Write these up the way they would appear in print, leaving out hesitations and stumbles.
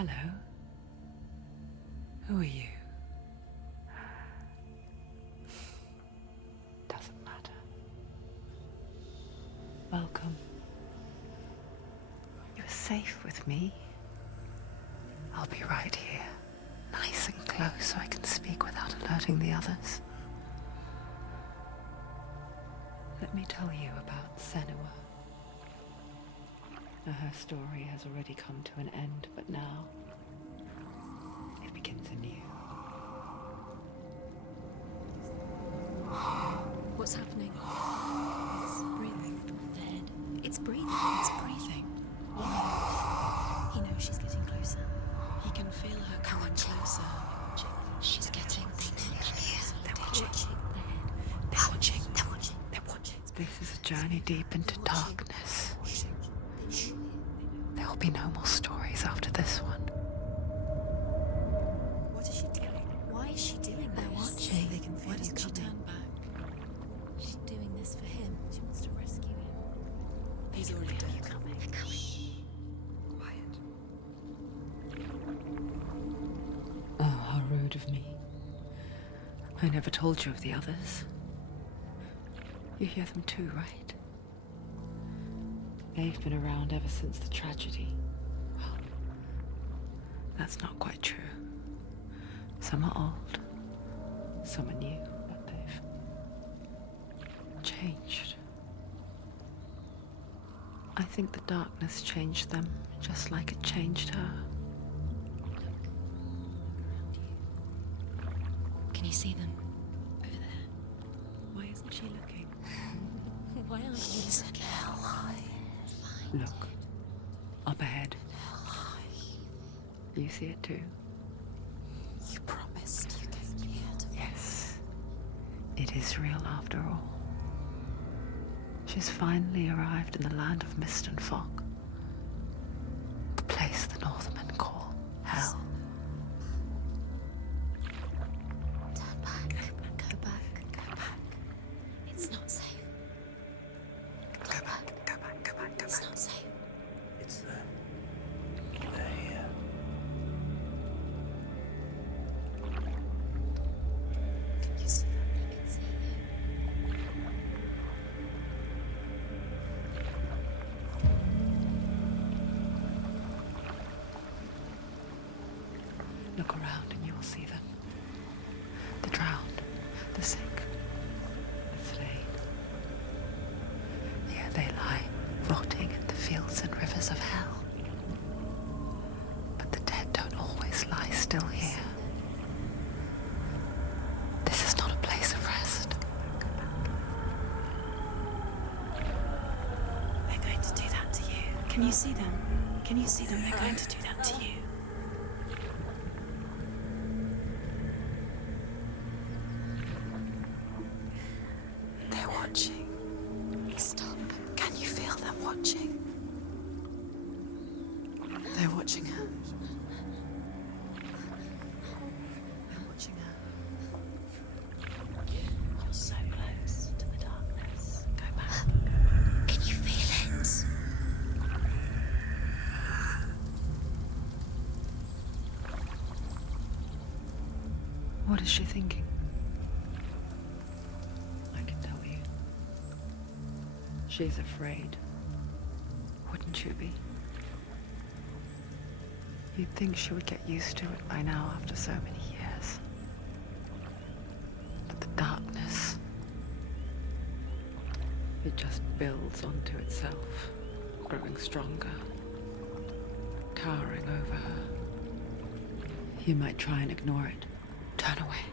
Hello. Who are you? Doesn't matter. Welcome. You're safe with me. I'll be right here, nice and close so I can speak without alerting the others. Let me tell you about Senua. Now, her story has already come to an end, but now it begins anew. What's happening? It's breathing. The head. It's breathing. It's breathing. Why? He knows she's getting closer. He can feel her coming closer. She's getting closer. They're watching. They're watching. They're watching. They're watching. This is a journey deep into darkness. There'll be no more stories after this one. What is she doing? Why is she doing this? They're watching. They can feel. Why doesn't she turn back? She's doing this for him. She wants to rescue him. He's already dead. You're coming. They're coming. Quiet. Oh, how rude of me. I never told you of the others. You hear them too, right? They've been around ever since the tragedy. Well, that's not quite true. Some are old, some are new, but they've changed. I think the darkness changed them, just like it changed her. Can you see them? Over there. Why isn't she looking? Why aren't you looking? Look, up ahead. You see it too? You promised you came here to... Yes, it is real after all. She's finally arrived in the land of mist and fog. The place the Northmen call Hell. Turn back. Go back. Go back. It's not safe. Go back. Go back. Go back. Go back. It's not safe. It's them. They're here. You see them? I can see you. Look around and you will see them. The drowned, the sick, the slain. Here they lie, rotting in the fields and rivers of hell. But the dead don't always lie still here. This is not a place of rest. They're going to do that to you. Can you see them? Can you see them? They're going to do that to you. They're watching. Stop. Can you feel them watching? They're watching her. They're watching her. You're so close to the darkness. Go back. Can you feel it? What is she thinking? I can tell you. She's afraid. Wouldn't you be? You'd think she would get used to it by now after so many years. But the darkness, it just builds onto itself, growing stronger, towering over her. You might try and ignore it, turn away.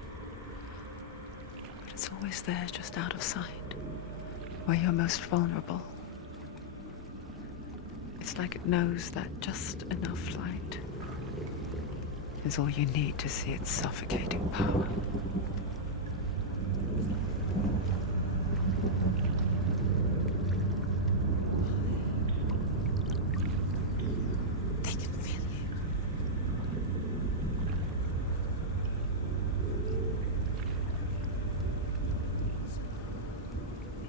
But it's always there, just out of sight, where you're most vulnerable. It's like it knows that just enough light is all you need to see its suffocating power. They can feel you.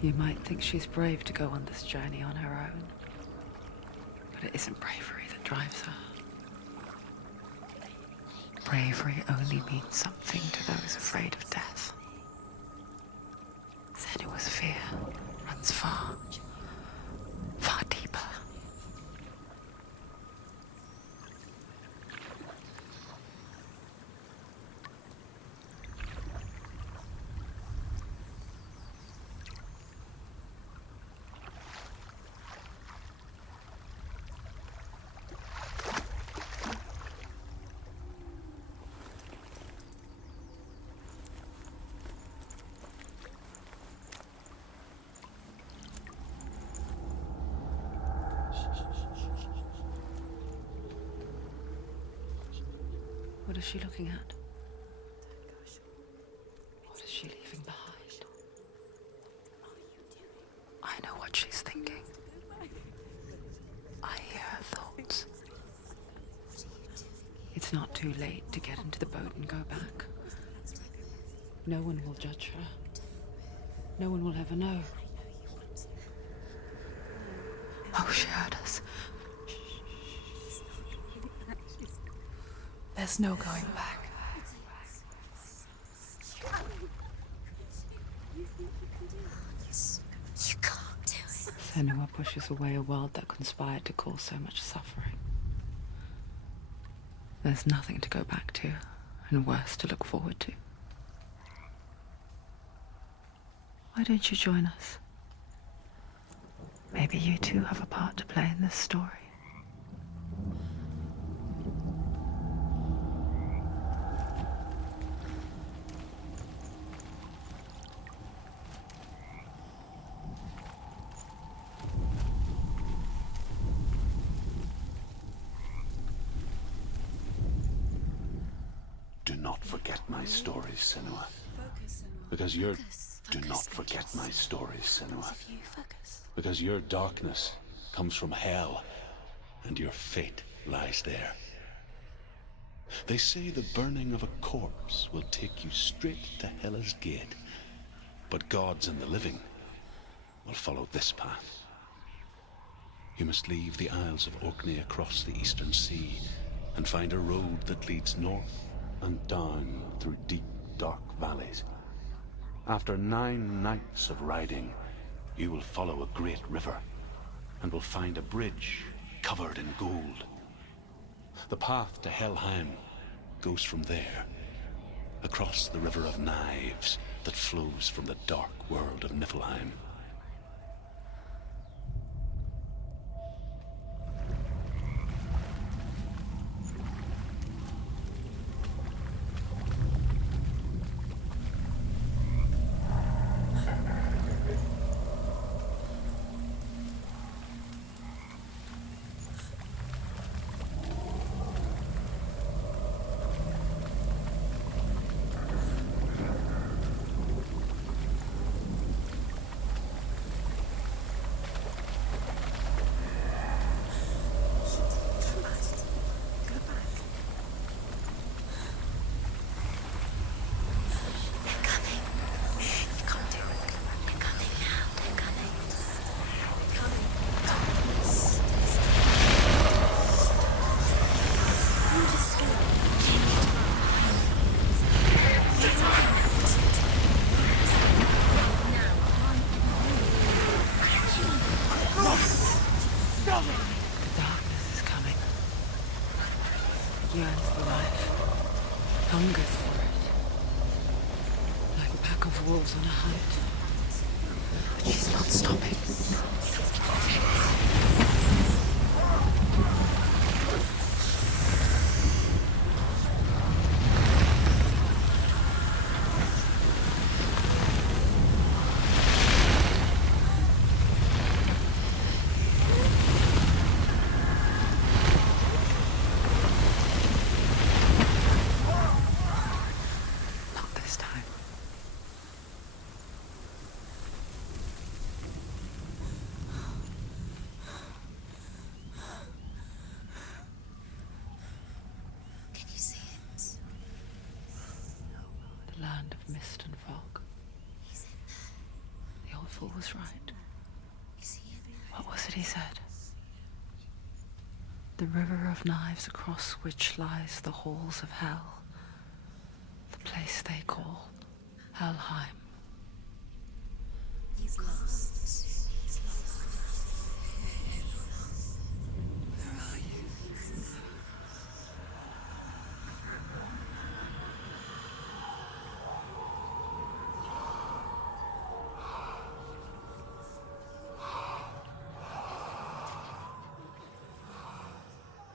You might think she's brave to go on this journey on her own, but it isn't bravery that drives her. bravery only means something to those afraid of death. Senua's fear runs far, far deeper. What is she looking at? What is she leaving behind? I know what she's thinking. I hear her thoughts. It's not too late to get into the boat and go back. No one will judge her. No one will ever know. Oh, she heard us. There's no going back. You can't do it. Senua pushes away a world that conspired to cause so much suffering. There's nothing to go back to, and worse to look forward to. Why don't you join us? Maybe you too have a part to play in this story. Do not forget my stories, Senua. Because your... Do not forget my stories, Senua. Because your darkness comes from hell, and your fate lies there. They say the burning of a corpse will take you straight to Hela's gate, but gods and the living will follow this path. You must leave the Isles of Orkney across the eastern sea, and find a road that leads north and down through deep, dark valleys. After 9 nights of riding, you will follow a great river, and will find a bridge covered in gold. The path to Helheim goes from there, across the River of Knives that flows from the dark world of Niflheim. Yearns for life, hungers for it, like a pack of wolves on a hunt. But she's not stopping. Land of mist and fog. The old fool was right. What was it he said? The river of knives across which lies the halls of hell. the place they call Helheim. He's lost. He's lost. Where are you?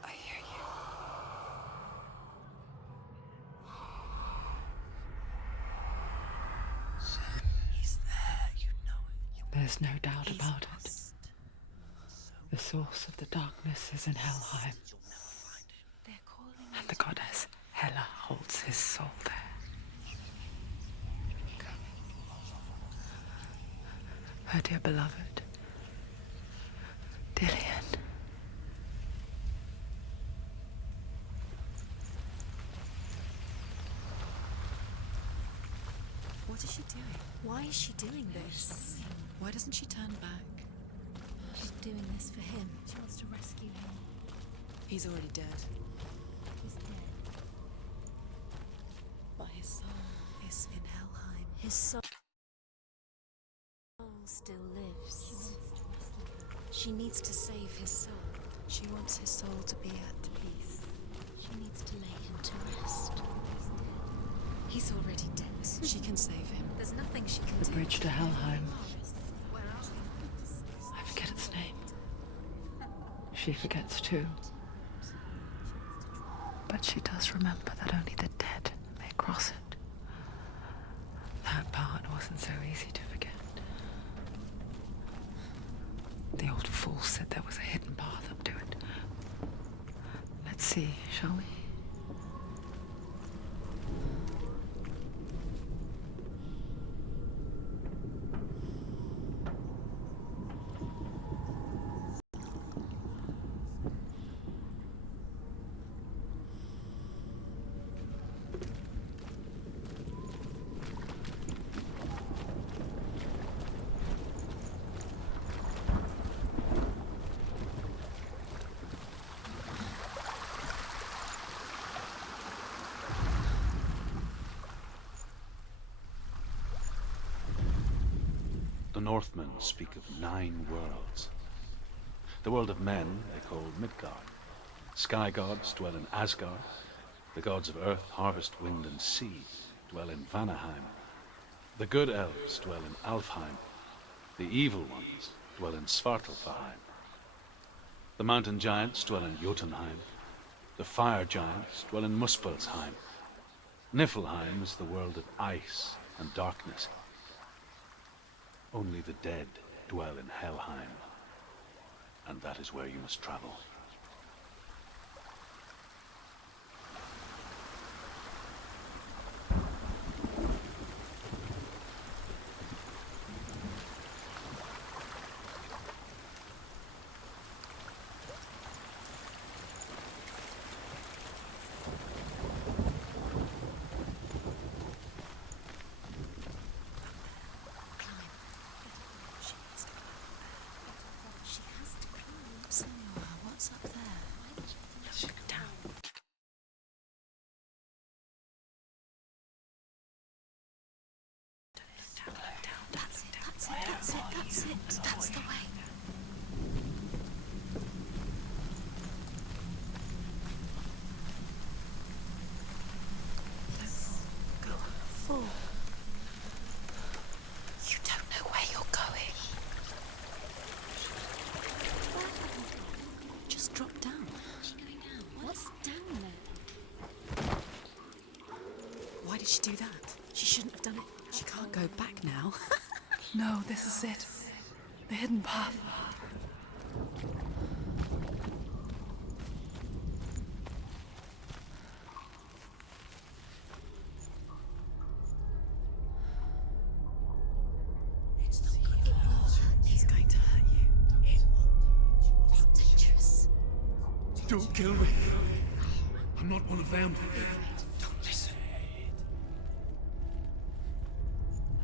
I hear you. He's there, you know it. There's no doubt about it. The source of the darkness is in Helheim, They're calling and the goddess Hela holds his soul there. Her dear beloved, Dillion. What is she doing? Why is she doing this? Why doesn't she turn back? She's doing this for him. She wants to rescue him. He's already dead. He's dead. But his soul is in Helheim. His soul still lives. She needs to save his soul. She wants his soul to be at peace. She needs to lay him to rest. He's already dead. She can save him. There's nothing she can The do. bridge to Helheim. I forget its name. She forgets too. But she does remember that only the dead may cross it. That part wasn't so easy to forget. The old fool said there was a hidden path up to it. Let's see, shall we? The Northmen speak of 9 worlds. The world of men they call Midgard. Sky gods dwell in Asgard. The gods of earth, harvest, wind, and sea dwell in Vanaheim. The good elves dwell in Alfheim. The evil ones dwell in Svartalfheim. The mountain giants dwell in Jotunheim. The fire giants dwell in Muspelheim. Niflheim is the world of ice and darkness. Only the dead dwell in Helheim, and that is where you must travel. She has to climb. Senua, what's up there? Look down. Down. That's it. That's the way. Don't fall. Go on. Fall. You don't know where you're going. Just drop down. What's down there? Why did she do that? She shouldn't have done it. She can't go back now. No, this is it. The hidden path. It's not good. It will hurt. It's going to hurt you. It's dangerous. Don't kill me. I'm not one of them. Don't listen.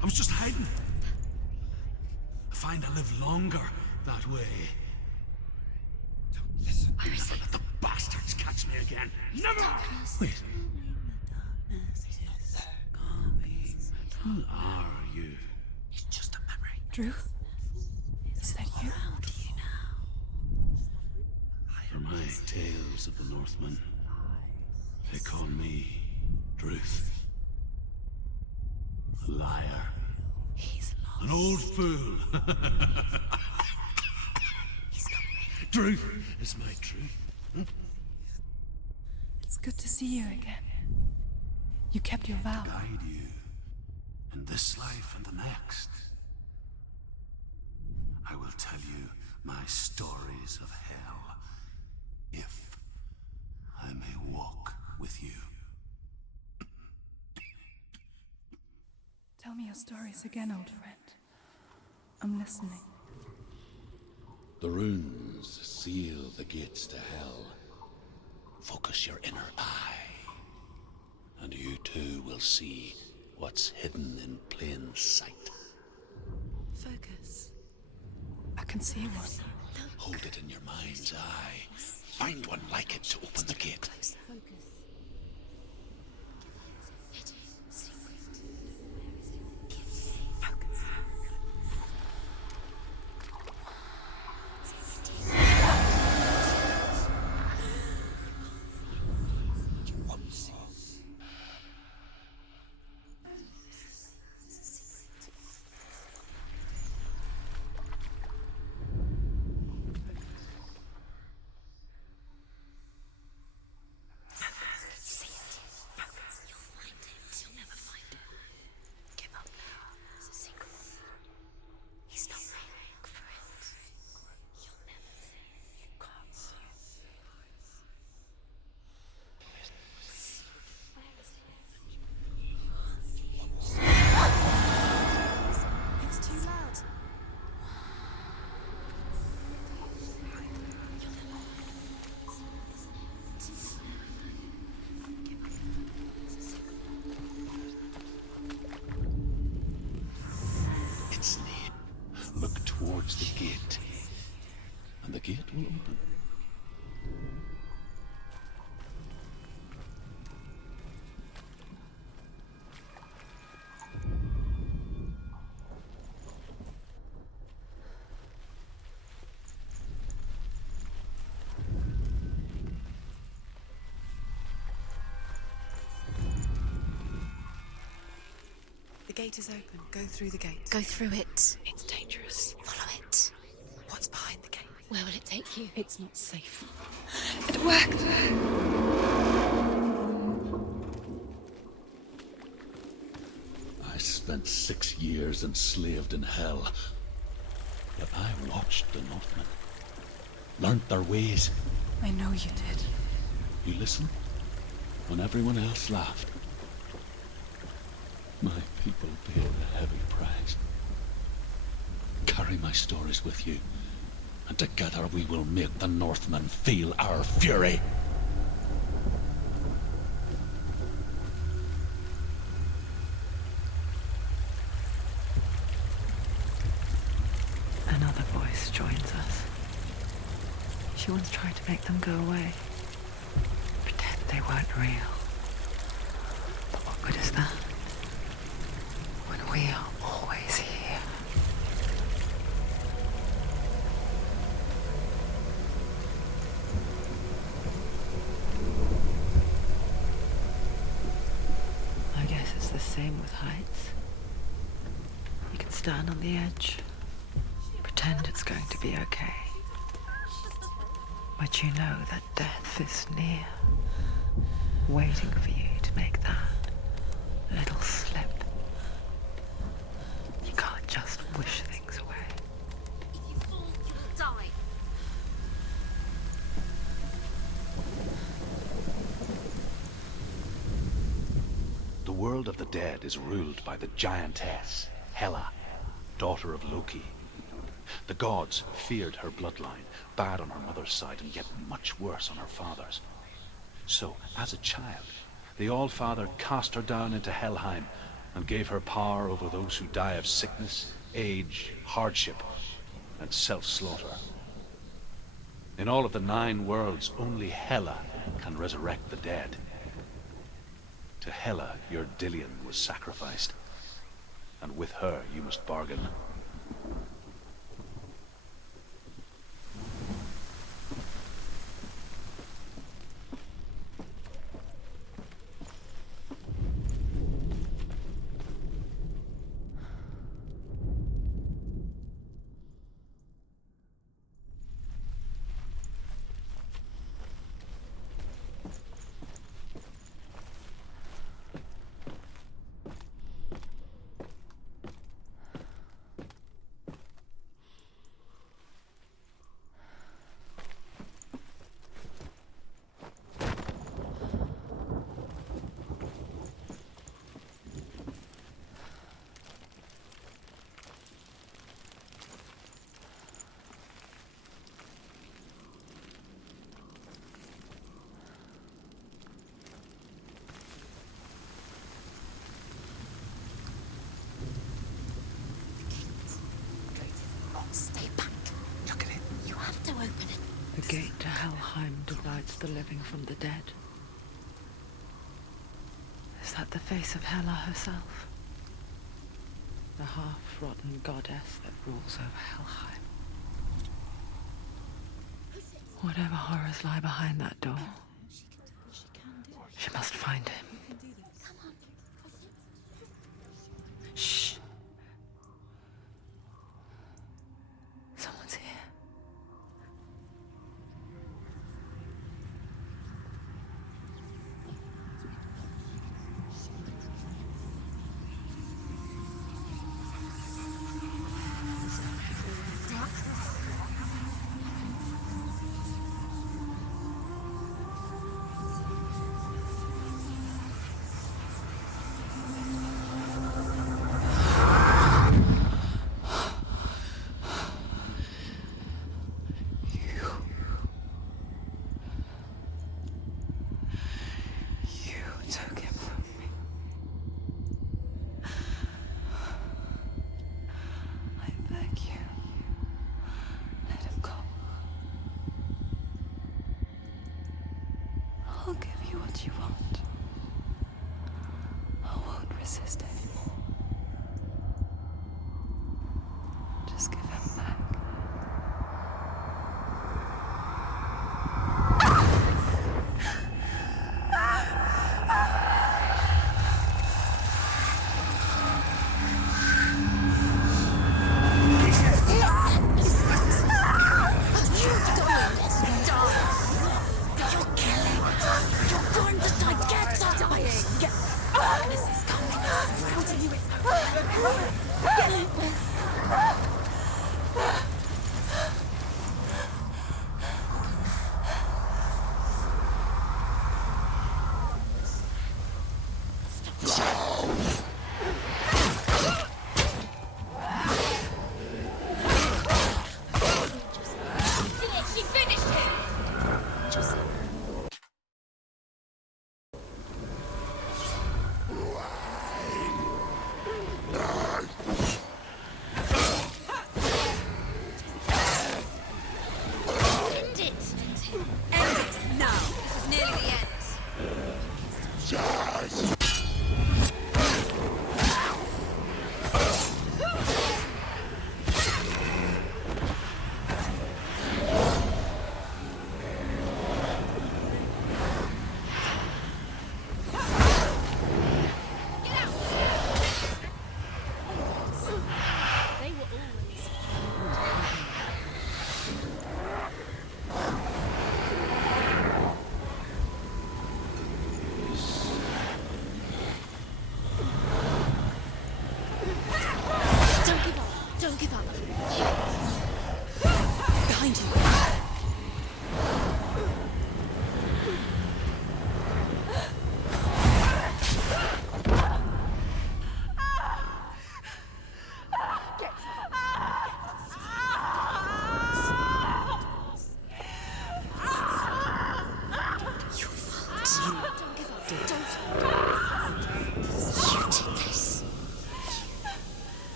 I was just hiding. I find I live longer that way. Don't listen. Where is Never it? let the bastards catch me again. Never! Wait. Who are you? It's just a memory. Druth? Is that you? For my tales of the Northmen, they call me Druth. A liar. He's lost. An old fool. Druth is my truth. It's good to see you again. You kept your vow. Guide you in this life and the next. I will tell you my stories of hell, if I may walk with you. Tell me your stories again, old friend. I'm listening. The runes seal the gates to hell. Focus your inner eye, and you too will see what's hidden in plain sight. Focus. I can see one. Hold it in your mind's eye. Find one like it to open the gate. Focus. It is secret. Look towards the gate, and the gate will open. The gate is open. Go through the gate. Go through it. It's dangerous. Follow it. What's behind the gate? Where will it take you? It's not safe. It worked! I spent 6 years enslaved in hell, but I watched the Northmen, learnt their ways. I know you did. You listened when everyone else laughed. My people paid a heavy price. Carry my stories with you, and together we will make the Northmen feel our fury. Another voice joins us. She once tried to make them go away. Pretend they weren't real. But what good is that? When we are always here. I guess it's the same with heights. You can stand on the edge, pretend it's going to be okay. But you know that death is near, waiting for you to make that little slip. You can't just wish things away. If you fall, you will die. The world of the dead is ruled by the giantess, Hela, daughter of Loki. The gods feared her bloodline, bad on her mother's side and yet much worse on her father's. So, as a child, the All-Father cast her down into Helheim and gave her power over those who die of sickness, age, hardship, and self-slaughter. In all of the 9 worlds, only Hela can resurrect the dead. To Hela, your Dillion was sacrificed, and with her you must bargain. Stay back. Look at it. You have to open it. The gate to Helheim divides the living from the dead. Is that the face of Hela herself? The half-rotten goddess that rules over Helheim. Whatever horrors lie behind that door, she must find him. Shh. Someone's here. I'll give you what you want. I won't resist anymore. Just give him back. Darkness is coming. How do you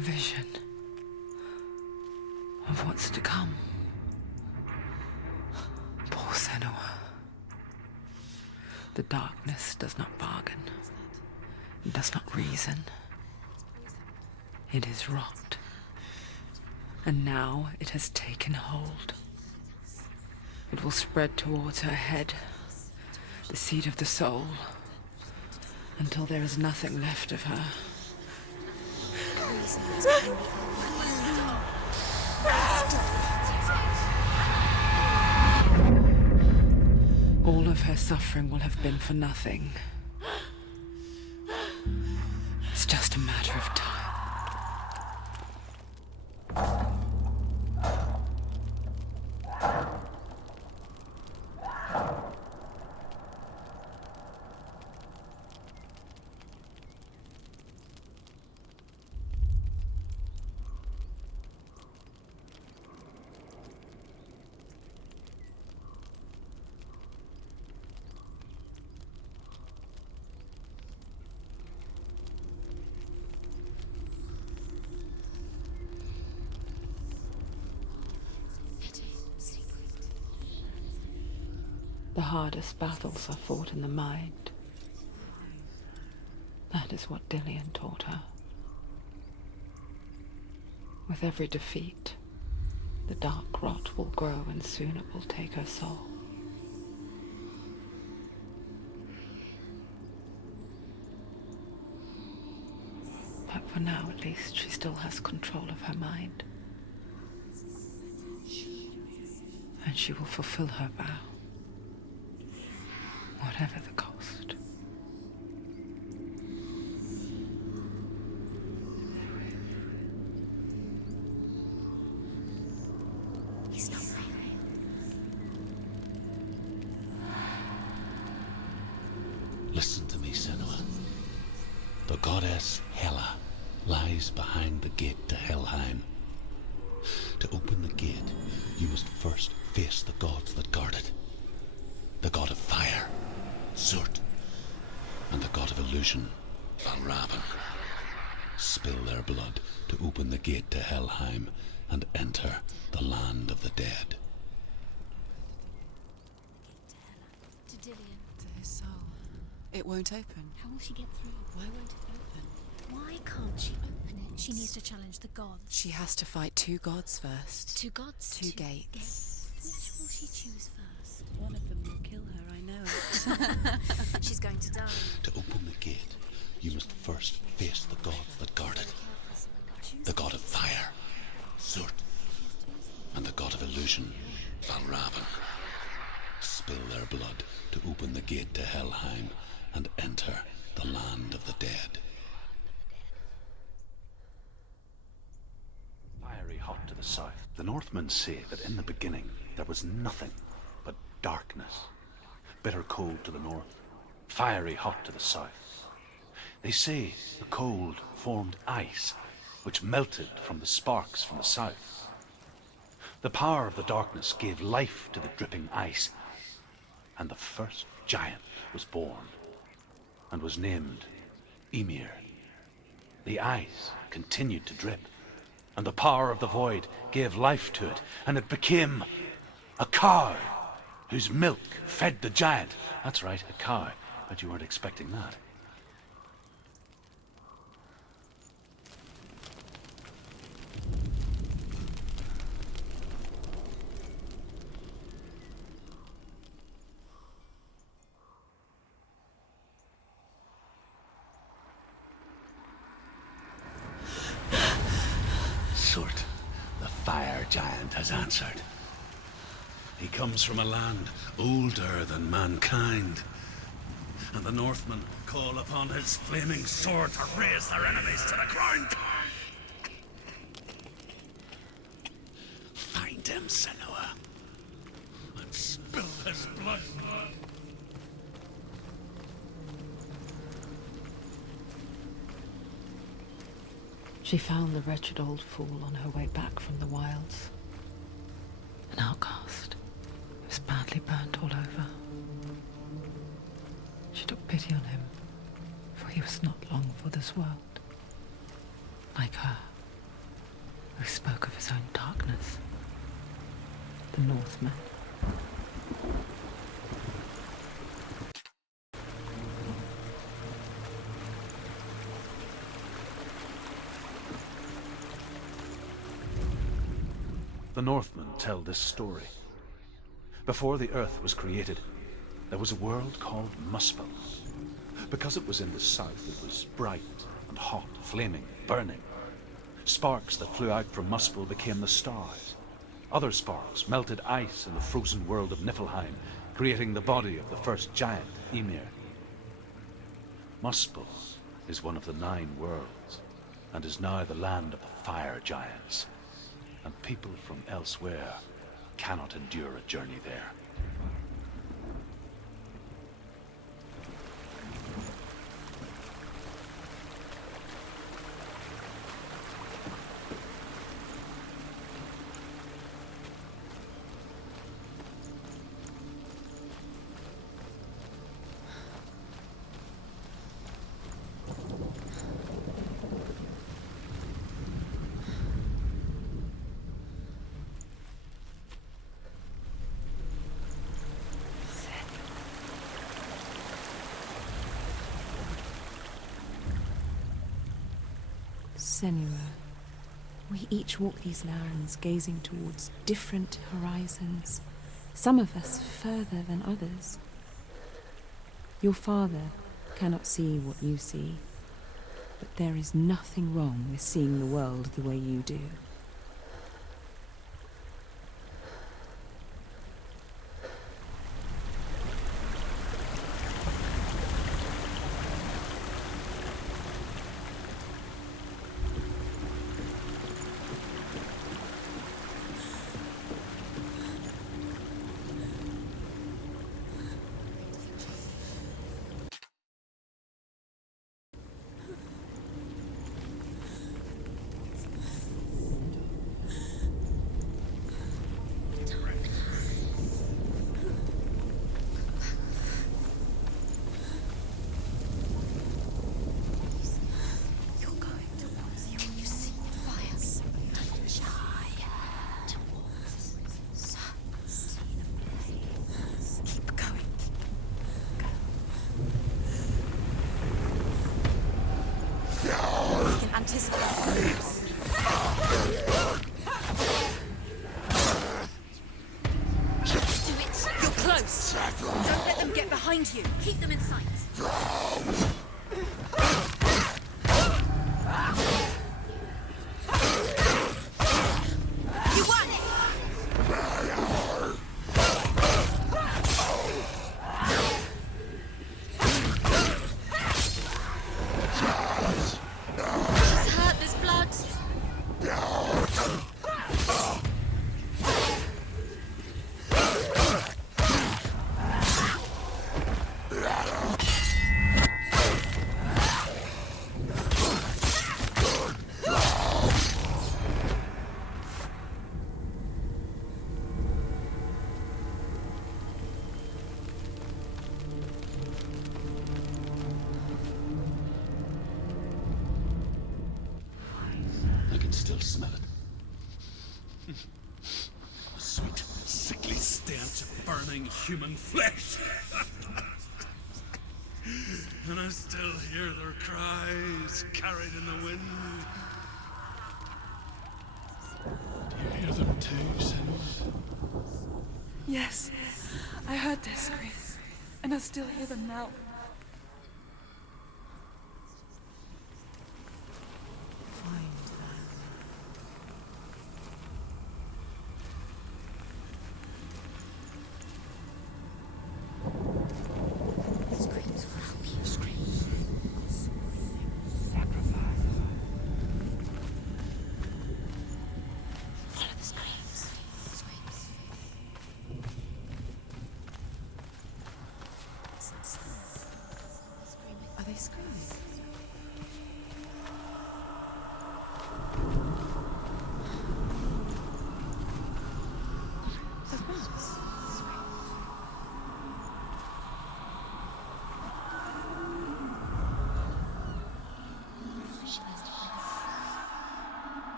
vision of what's to come. Poor Senua. The darkness does not bargain. It does not reason. It is rot. And now it has taken hold. It will spread towards her head, the seat of the soul, until there is nothing left of her. All of her suffering will have been for nothing. It's just a matter of time. The hardest battles are fought in the mind. That is what Dillion taught her. With every defeat, the dark rot will grow and soon it will take her soul. But for now, at least, she still has control of her mind. And she will fulfill her vow. Whatever the cost. He's not real. Listen to me, Senua. The goddess Hela lies behind the gate to Helheim. To open the gate, you must first face the gods that guard it. The god of fire, Surtr, and the god of illusion, Valravn. Spill their blood to open the gate to Helheim and enter the land of the dead. To Dillion. To his soul. It won't open. How will she get through? Why won't it open? Why can't she open it? She needs to challenge the gods. She has to fight two gods first. Two gods? Two gates. Which will she choose first? One of them will kill her, I know it. She's going to die. To open the gate, you must first face the gods that guard it. The god of fire, Surtr, and the god of illusion, Valravn. Spill their blood to open the gate to Helheim and enter the land of the dead. Fiery hot to the south, the Northmen say that in the beginning there was nothing but darkness. Bitter cold to the north, fiery hot to the south. They say the cold formed ice, which melted from the sparks from the south. The power of the darkness gave life to the dripping ice, and the first giant was born, and was named Ymir. The ice continued to drip, and the power of the void gave life to it, and it became a cow, whose milk fed the giant. That's right, a cow. Bet you weren't expecting that. Surtr, the fire giant, has answered. He comes from a land older than mankind, and the Northmen call upon his flaming sword to raise their enemies to the ground. Find him, Senua, and spill his blood. She found the wretched old fool on her way back from the wilds. An outcast. He was badly burnt all over. She took pity on him, for he was not long for this world. Like her, who spoke of his own darkness. The Northman. The Northmen tell this story. Before the earth was created, there was a world called Muspel. Because it was in the south, it was bright and hot, flaming, burning. Sparks that flew out from Muspel became the stars. Other sparks melted ice in the frozen world of Niflheim, creating the body of the first giant, Ymir. Muspel is one of the 9 worlds, and is now the land of the fire giants. And people from elsewhere cannot endure a journey there. Senua, we each walk these lands gazing towards different horizons, some of us further than others. Your father cannot see what you see, but there is nothing wrong with seeing the world the way you do. Behind you. Keep them in sight. You won! She's hurt. There's blood. Still smell it. A sweet, sickly stench of burning human flesh. And I still hear their cries carried in the wind. Do you hear them too, Senua? Yes, I heard their screams, and I still hear them now.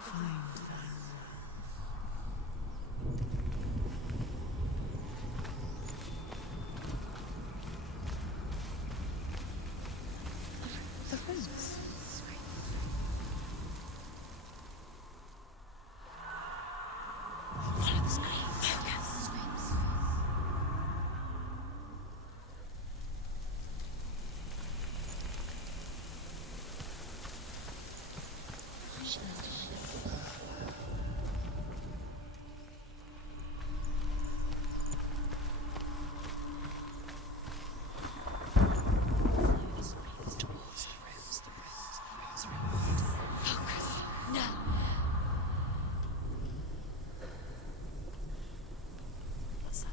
find them. The rings. Follow the screen. Focus.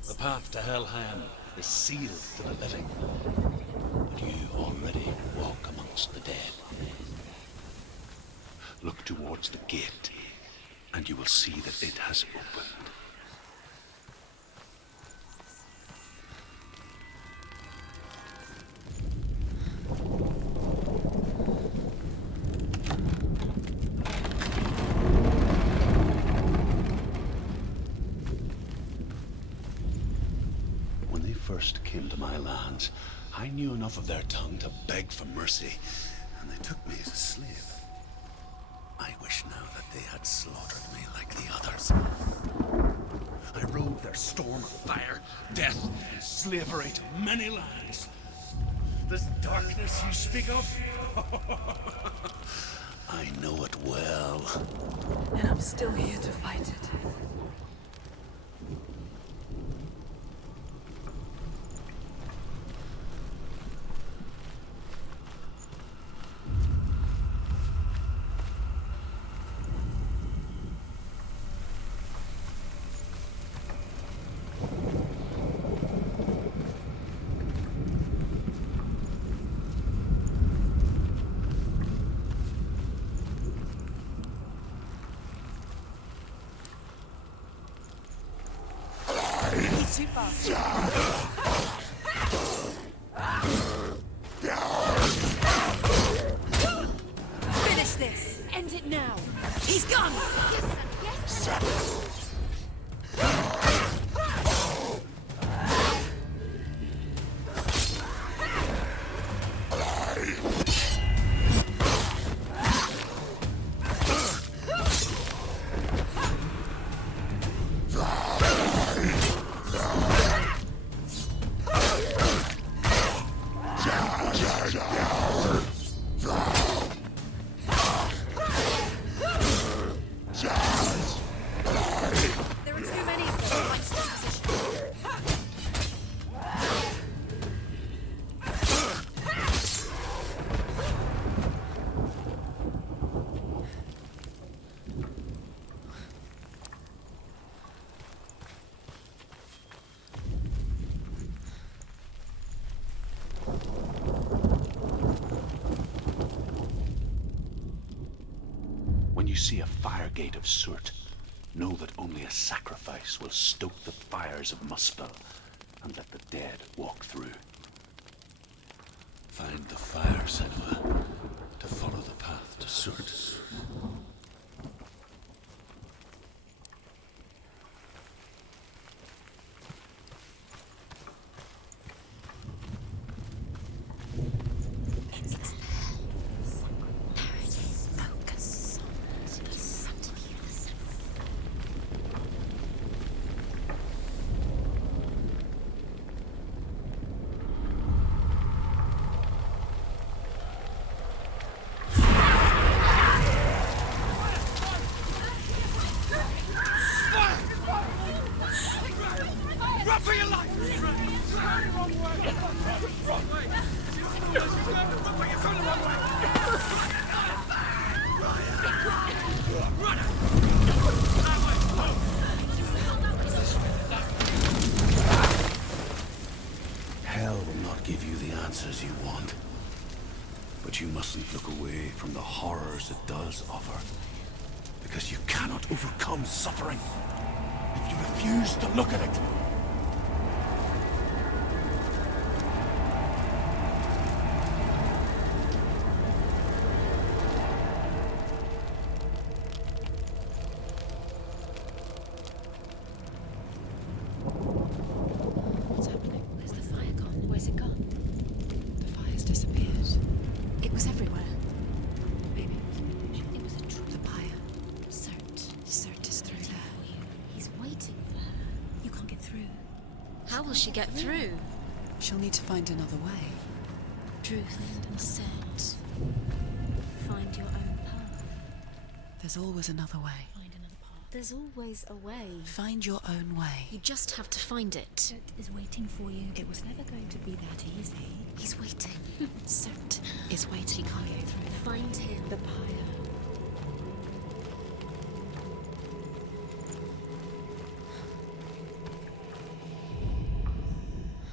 The path to Helheim is sealed to the living, but you already walk amongst the dead. Look towards the gate, and you will see that it has opened. First came to my lands, I knew enough of their tongue to beg for mercy, and they took me as a slave. I wish now that they had slaughtered me like the others. I rode their storm of fire, death, and slavery to many lands. This darkness you speak of, I know it well. And I'm still here to fight it. Too fast. Finish this! End it now! He's gone! Yes, son. Yes. When you see a fire gate of Surtr, know that only a sacrifice will stoke the fires of Muspel and let the dead walk through. Find the fire, Senua, to follow the path to Surtr. Hell will not give you the answers you want. But you mustn't look away from the horrors it does offer. Because you cannot overcome suffering if you refuse to look at it. How will she get through? She'll need to find another way. Druth said, find your own path. There's always another way. Find another path. There's always a way. Find your own way. You just have to find it. Surt is waiting for you. It was never going to be that easy. He's waiting. Surt Is waiting for you. Find him. The pyre.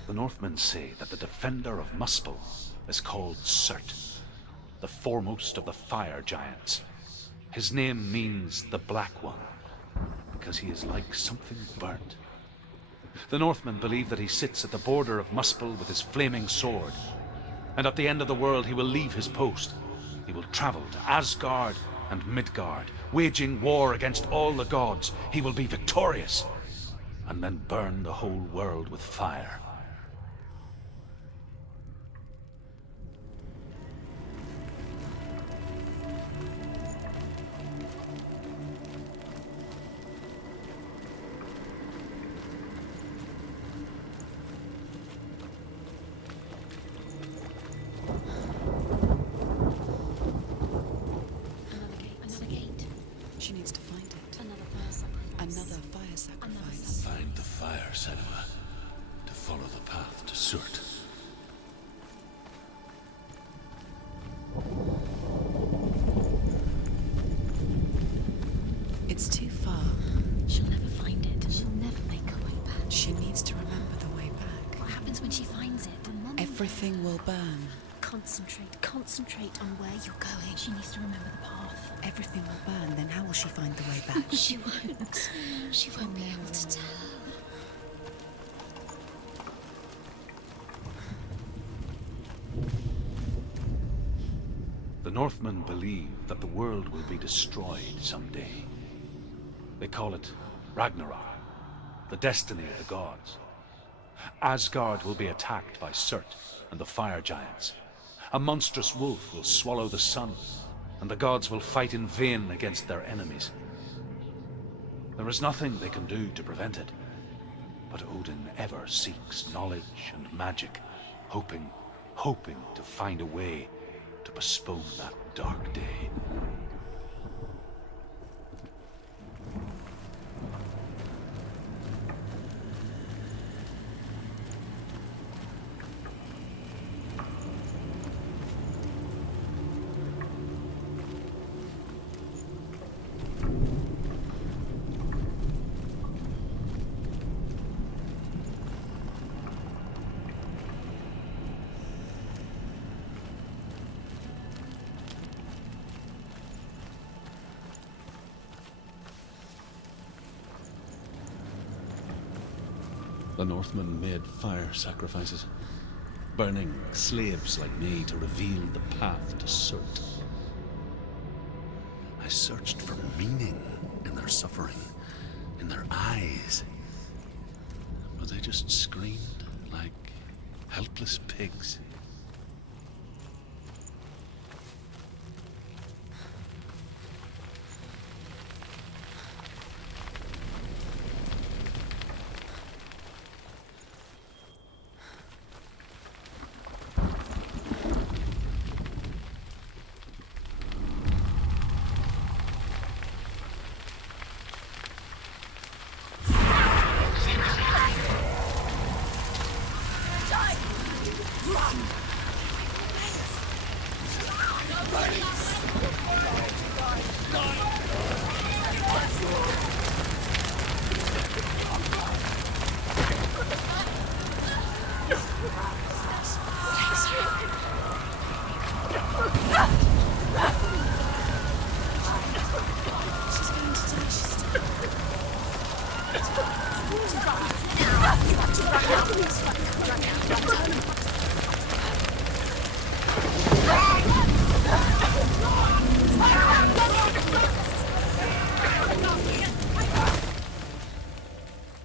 The Northmen say that the defender of Muspel is called Surt, the foremost of the fire giants. His name means the Black One, because he is like something burnt. The Northmen believe that he sits at the border of Muspel with his flaming sword, and at the end of the world he will leave his post. He will travel to Asgard and Midgard, waging war against all the gods. He will be victorious, and then burn the whole world with fire. Another gate. She needs to find it. Another fire sacrifice. Another fire sacrifice. Find the fire, Senua, to follow the path to Surtr. It's too far. She'll never find it. She'll never make her way back. She needs to remember the way back. What happens when she finds it? Everything will burn. Concentrate on where you're going. She needs to remember the path. Everything will burn, then how will she find the way back? She won't. She won't be able to tell. The Northmen believe that the world will be destroyed someday. They call it Ragnarok, the destiny of the gods. Asgard will be attacked by Surt and the fire giants. A monstrous wolf will swallow the sun, and the gods will fight in vain against their enemies. There is nothing they can do to prevent it, but Odin ever seeks knowledge and magic, hoping to find a way to postpone that dark day. The Northmen made fire sacrifices, burning slaves like me to reveal the path to Surtr. I searched for meaning in their suffering, in their eyes, but they just screamed like helpless pigs.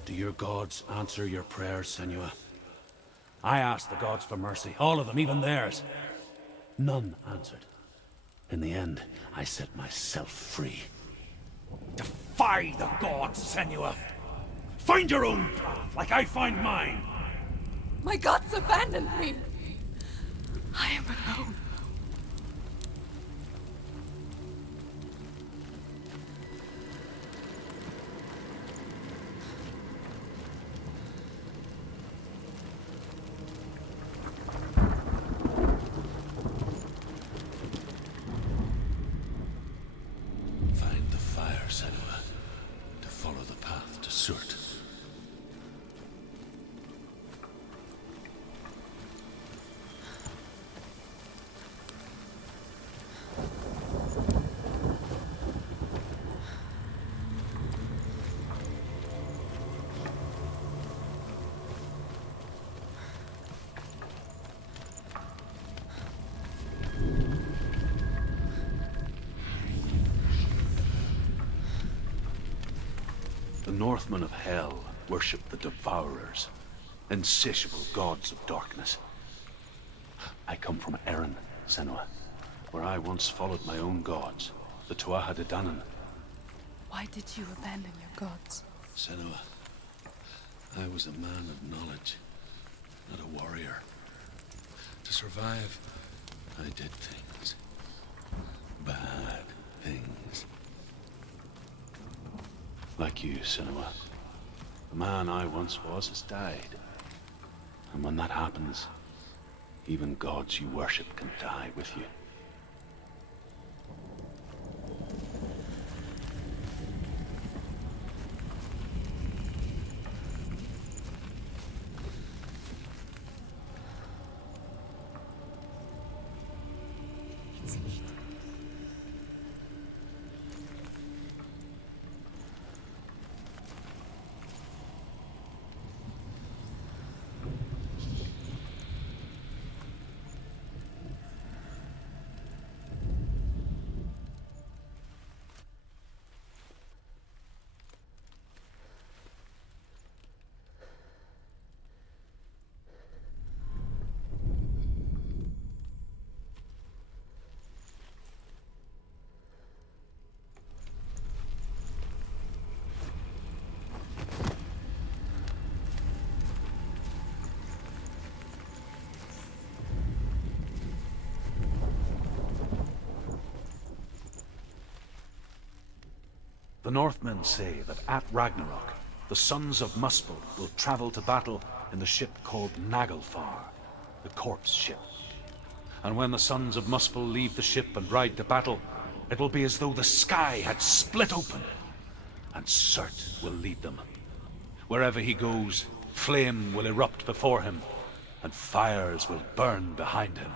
Do your gods answer your prayers, Senua? I asked the gods for mercy, all of them, even theirs. None answered. In the end, I set myself free. Defy the gods, Senua! Find your own path, like I find mine. My gods abandoned me. I am alone. Find the fire, Senua, to follow the path to Surtr. The Northmen of Hell worship the Devourers, insatiable gods of darkness. I come from Erin, Senua, where I once followed my own gods, the Tuatha De Danann. Why did you abandon your gods? Senua, I was a man of knowledge, not a warrior. To survive, I did things. Bad things. Like you, Senua. The man I once was has died. And when that happens, even gods you worship can die with you. The Northmen say that at Ragnarok, the sons of Muspel will travel to battle in the ship called Naglfar, the corpse ship. And when the sons of Muspel leave the ship and ride to battle, it will be as though the sky had split open, and Surtr will lead them. Wherever he goes, flame will erupt before him, and fires will burn behind him.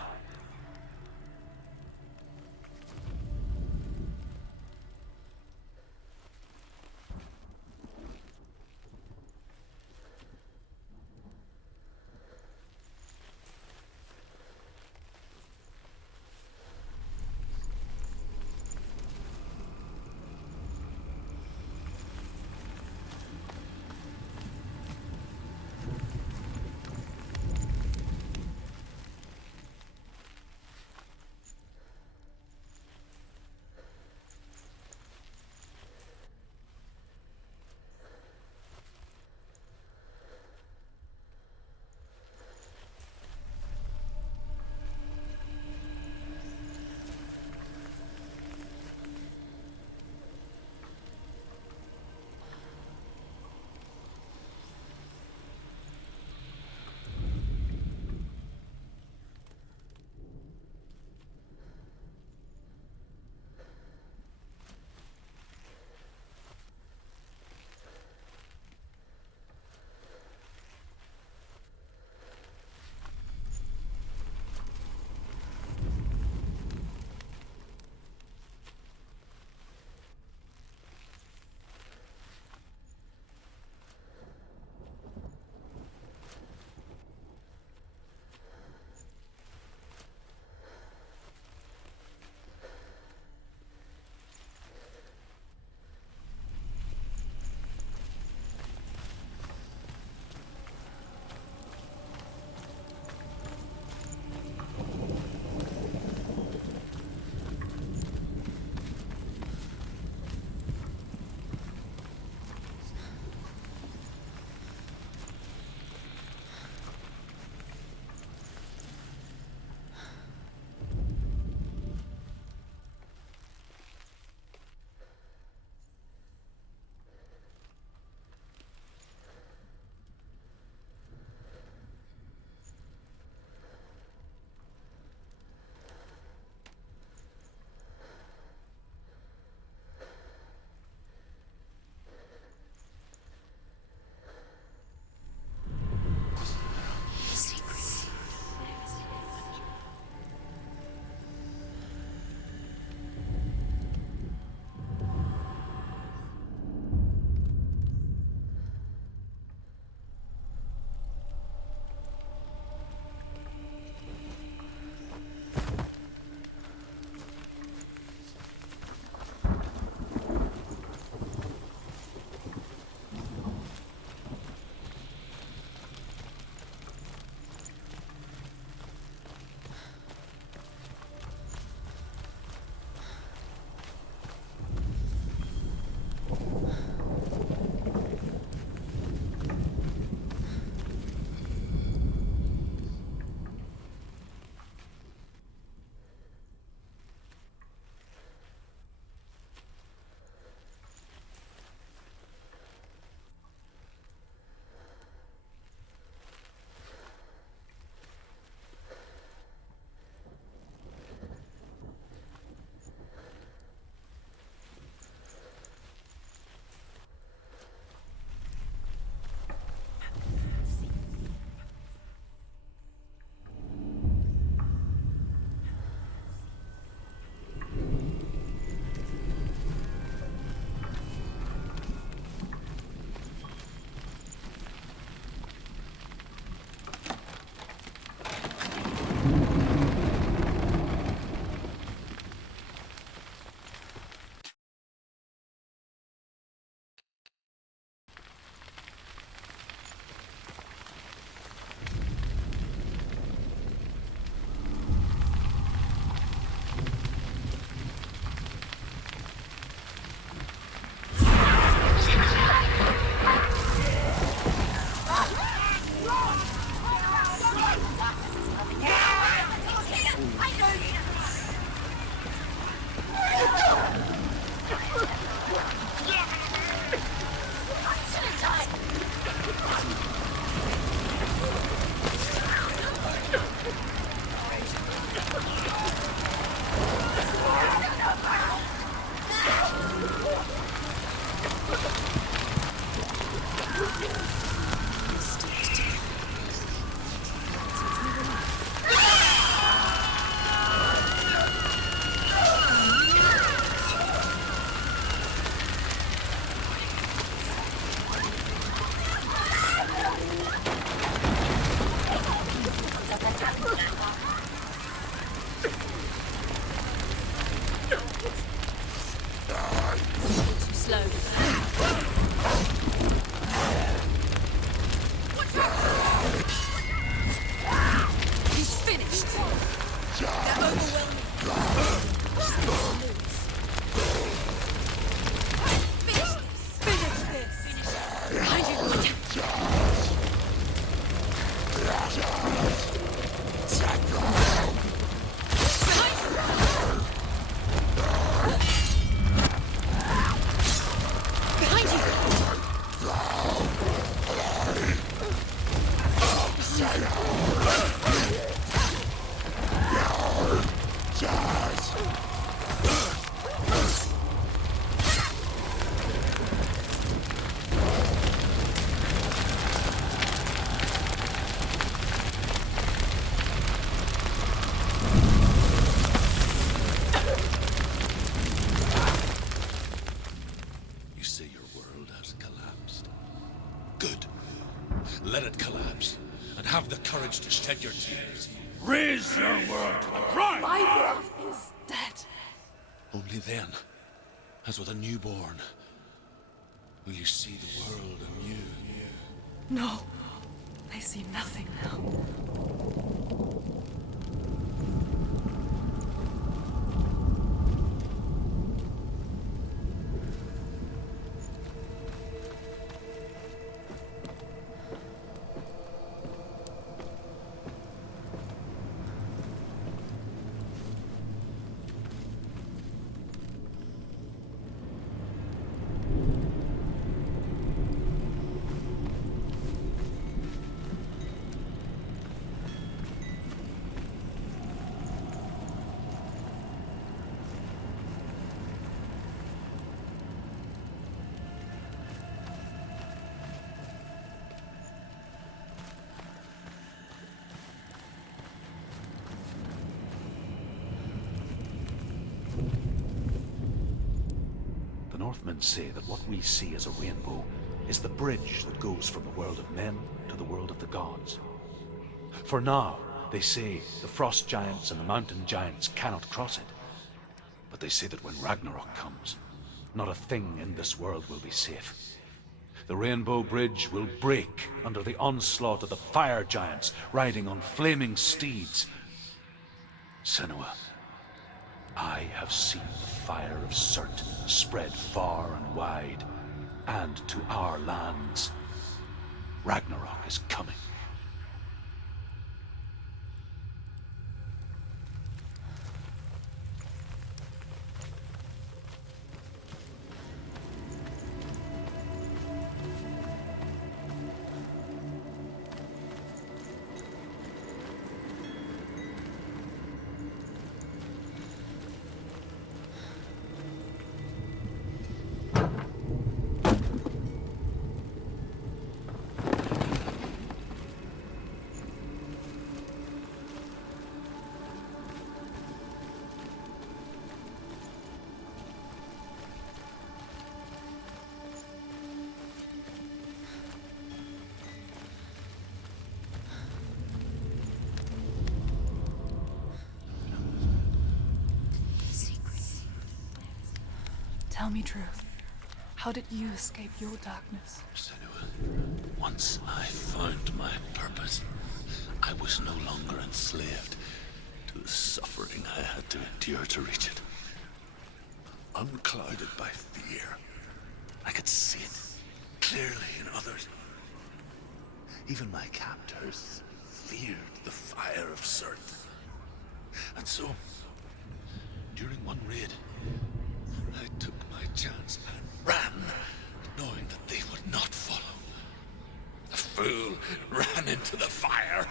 Let it collapse, and have the courage to shed your tears. Raise your world to the prime! My world is dead. Only then, as with a newborn, will you see the world anew. No, I see nothing now. Northmen say that what we see as a rainbow is the bridge that goes from the world of men to the world of the gods. For now, they say the frost giants and the mountain giants cannot cross it. But they say that when Ragnarok comes, not a thing in this world will be safe. The rainbow bridge will break under the onslaught of the fire giants riding on flaming steeds. Senua, I have seen the fire of Surtr spread far and wide, and to our lands. Ragnarok is coming. Tell me truth. How did you escape your darkness? Senua, once I found my purpose, I was no longer enslaved to the suffering I had to endure to reach it. Unclouded by fear, I could see it clearly in others. Even my captors feared the fire of Surtr. And so, during one raid, I took my chance and ran, knowing that they would not follow. The fool ran into the fire.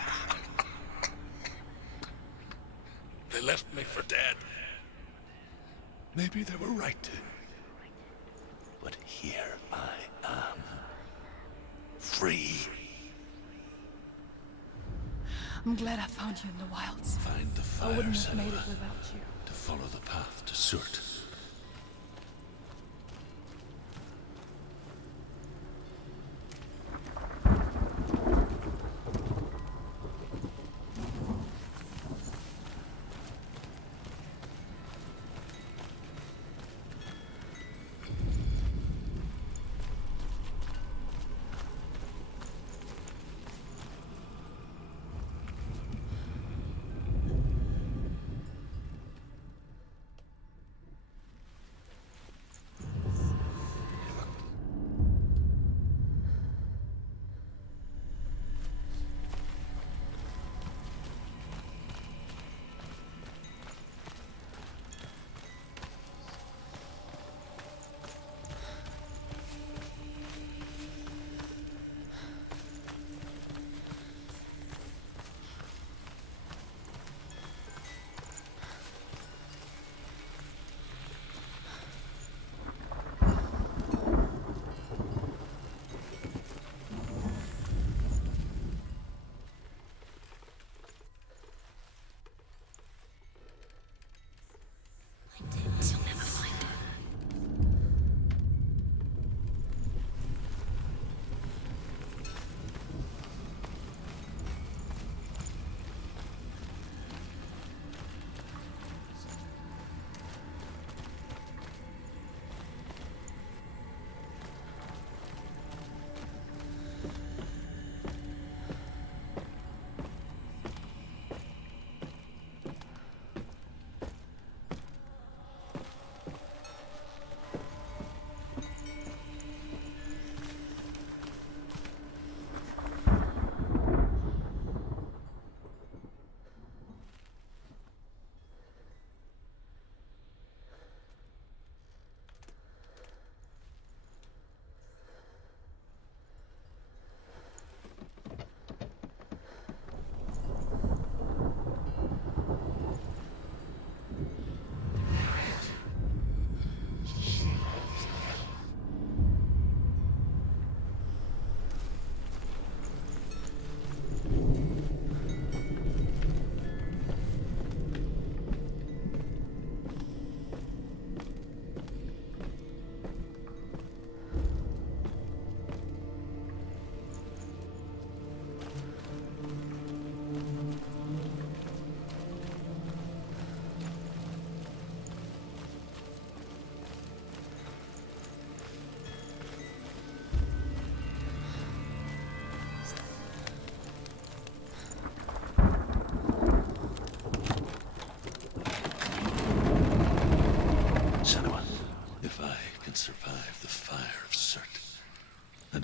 They left me for dead. Maybe they were right to. But here I am. Free. I'm glad I found you in the wilds. Find the fire, I wouldn't have made it Senua, without you. to follow the path to Surtr.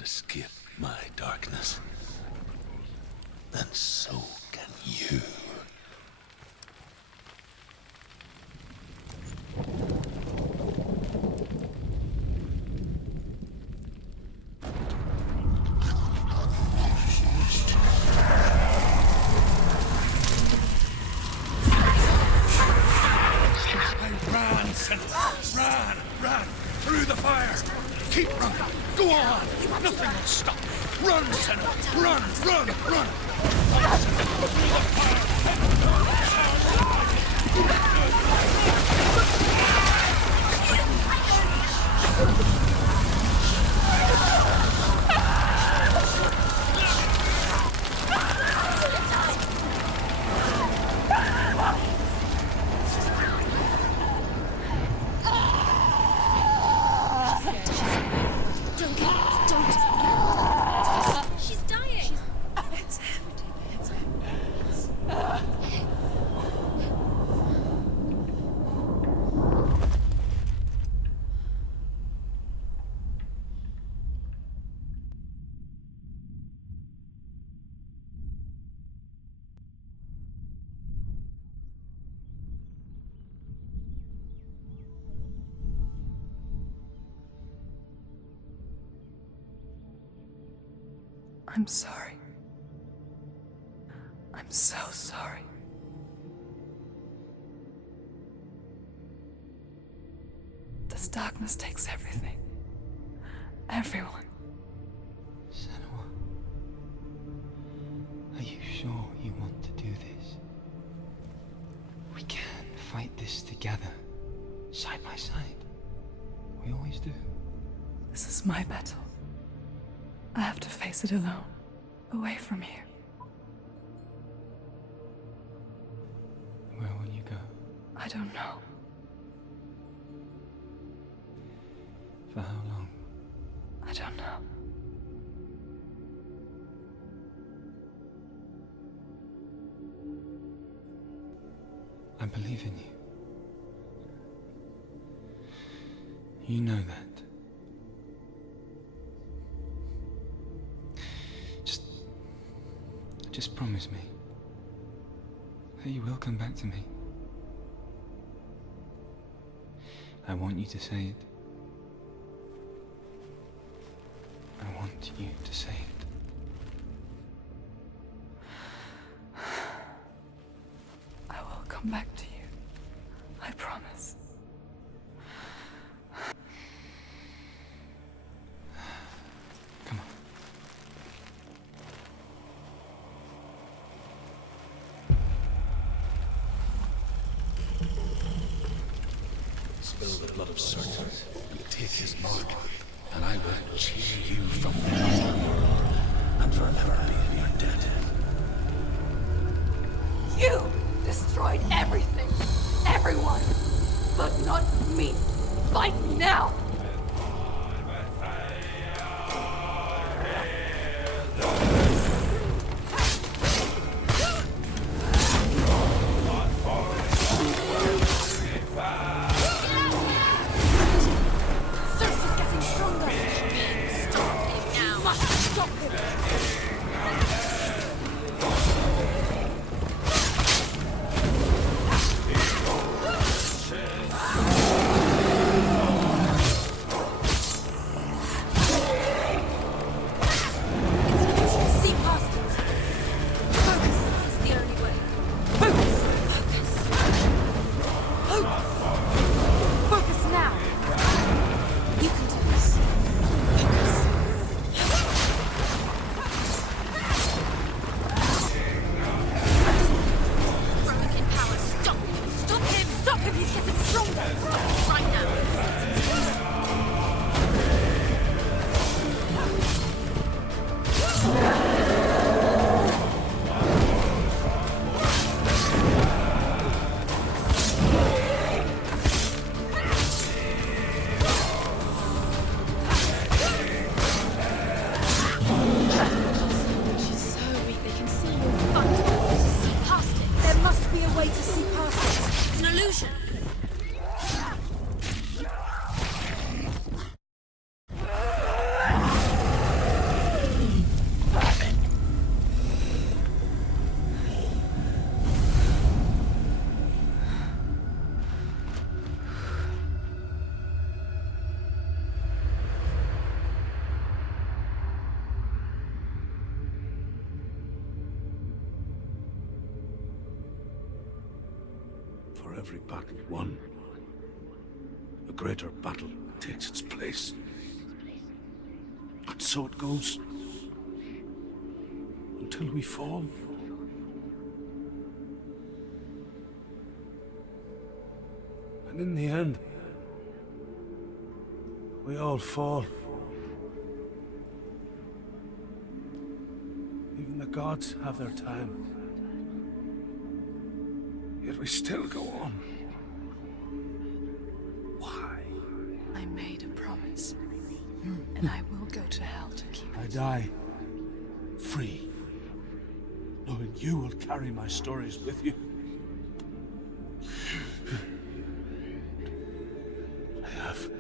escape my darkness, then so can you. Run! Through the fire! Keep running! Go on! Nothing will stop! Run, Senua! Run! Through the fire! She's dying! It's him. I'm sorry. I'm so sorry. This darkness takes everything. Everyone. Senua, are you sure you want to do this? We can fight this together, side by side. We always do. This is my battle. I have to face it alone, away from here. Where will you go? I don't know. For how long? I don't know. I believe in you. You know that. Just promise me that you will come back to me. I want you to say it. I want you to say it. I will come back to you. I promise. Come on. Spill the blood of Surtr, take his mark, and I will cheer you from the underworld, and forever be in your debt. You destroyed everything, everyone, but not me. Fight now! For every battle won, a greater battle takes its place. And so it goes. Until we fall. And in the end, we all fall. Even the gods have their time. Yet we still go on. Why? I made a promise, and I will go to hell to keep I it. die free, knowing you will carry my stories with you. I have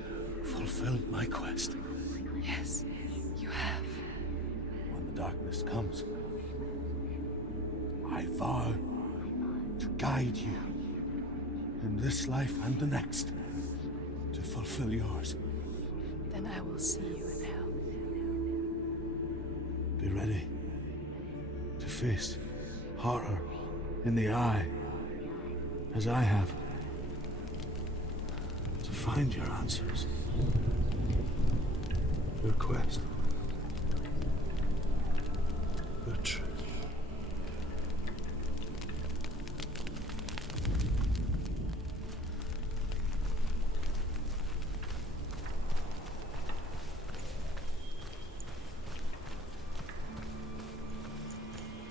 fulfilled my quest. Yes, you have. When the darkness comes, I vow to guide you in this life and the next to fulfill yours. Then I will see you in hell. Be ready to face horror in the eye, as I have. To find your answers. Your quest. Your truth.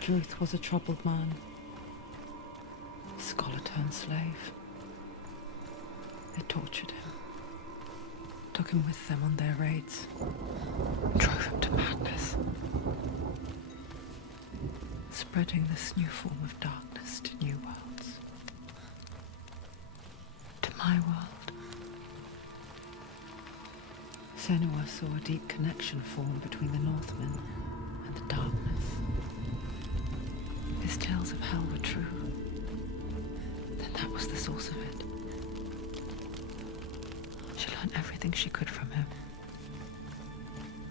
Druth was a troubled man. Scholar turned slave. They tortured him. Took him with them on their raids. Drove him to madness. Spreading this new form of darkness to new worlds. To my world. Senua saw a deep connection form between the Northmen and the darkness. His tales of hell were true. Then that was the source of it. She learned everything she could from him.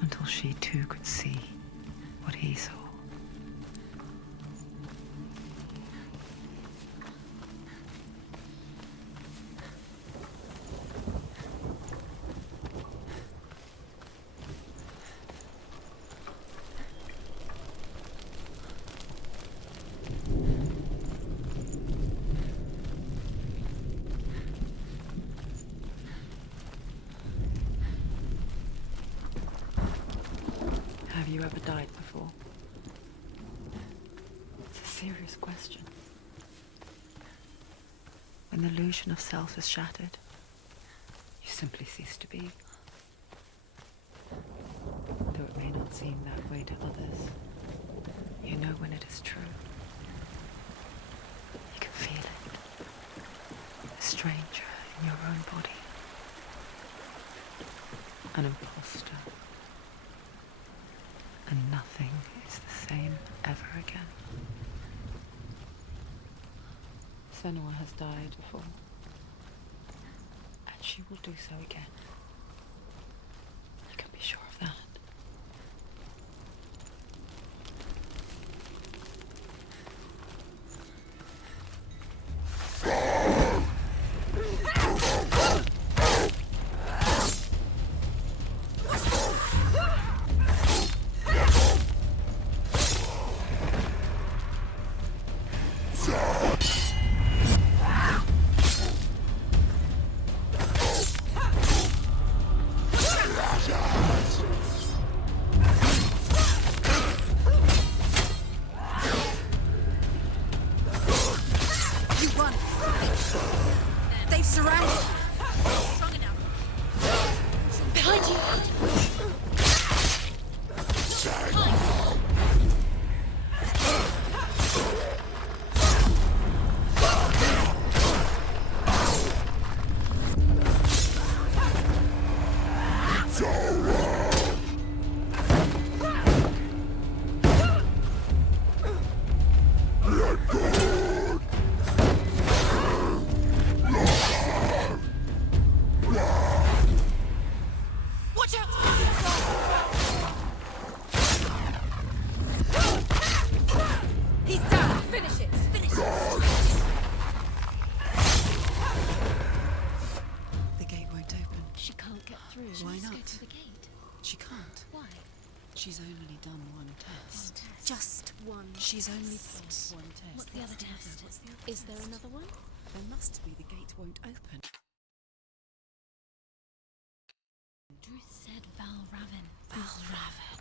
Until she too could see what he saw. Have you ever died before? It's a serious question. When the illusion of self is shattered, you simply cease to be. Though it may not seem that way to others, you know when it is true. You can feel it. A stranger in your own body. An imposter. And nothing is the same ever again. Senua has died before. And she will do so again. You can be sure of that. Why? She's only done one test. Just one. She's only test. passed one test. What's the other test? Is there another one? There must be. The gate won't open. Druth said Valravn. Valravn.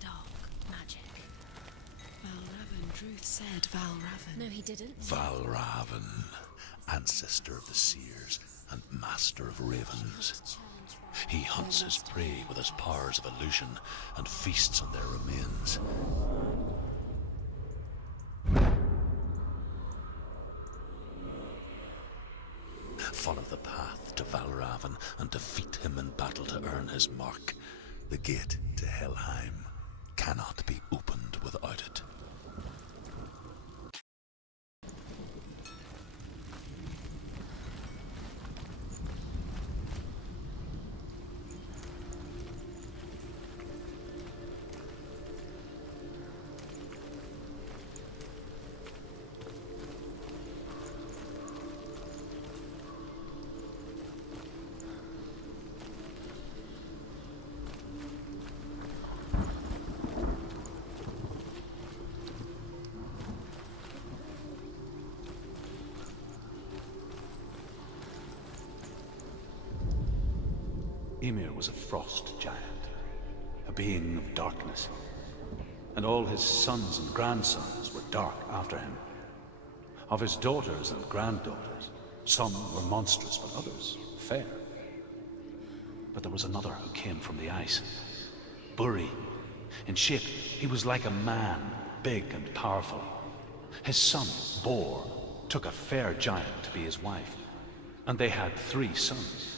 Dark magic. Valravn. Druth said Valravn. No, he didn't. Valravn, ancestor of the seers and master of ravens. He hunts his prey with his powers of illusion and feasts on their remains. Follow the path to Valravn and defeat him in battle to earn his mark. The gate to Helheim cannot be opened without it. Ymir was a frost giant, a being of darkness, and all his sons and grandsons were dark after him. Of his daughters and granddaughters, some were monstrous, but others fair. But there was another who came from the ice. Buri. In shape, he was like a man, big and powerful. His son, Bor, took a fair giant to be his wife, and they had 3 sons.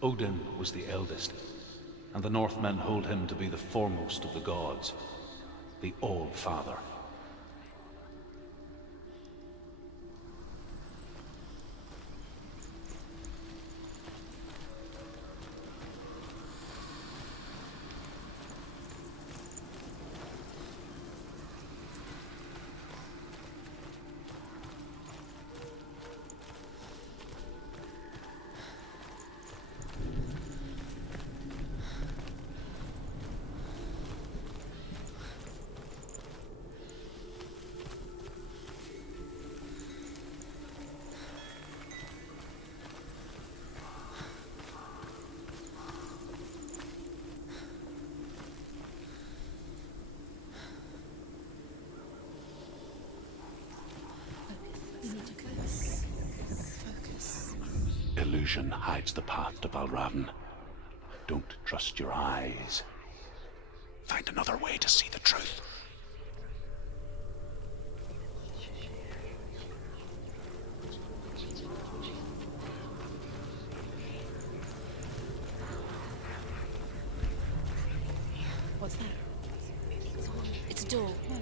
Odin was the eldest, and the Northmen hold him to be the foremost of the gods, the All-Father. Illusion hides the path to Valravn. Don't trust your eyes. Find another way to see the truth. What's that? It's a door. No,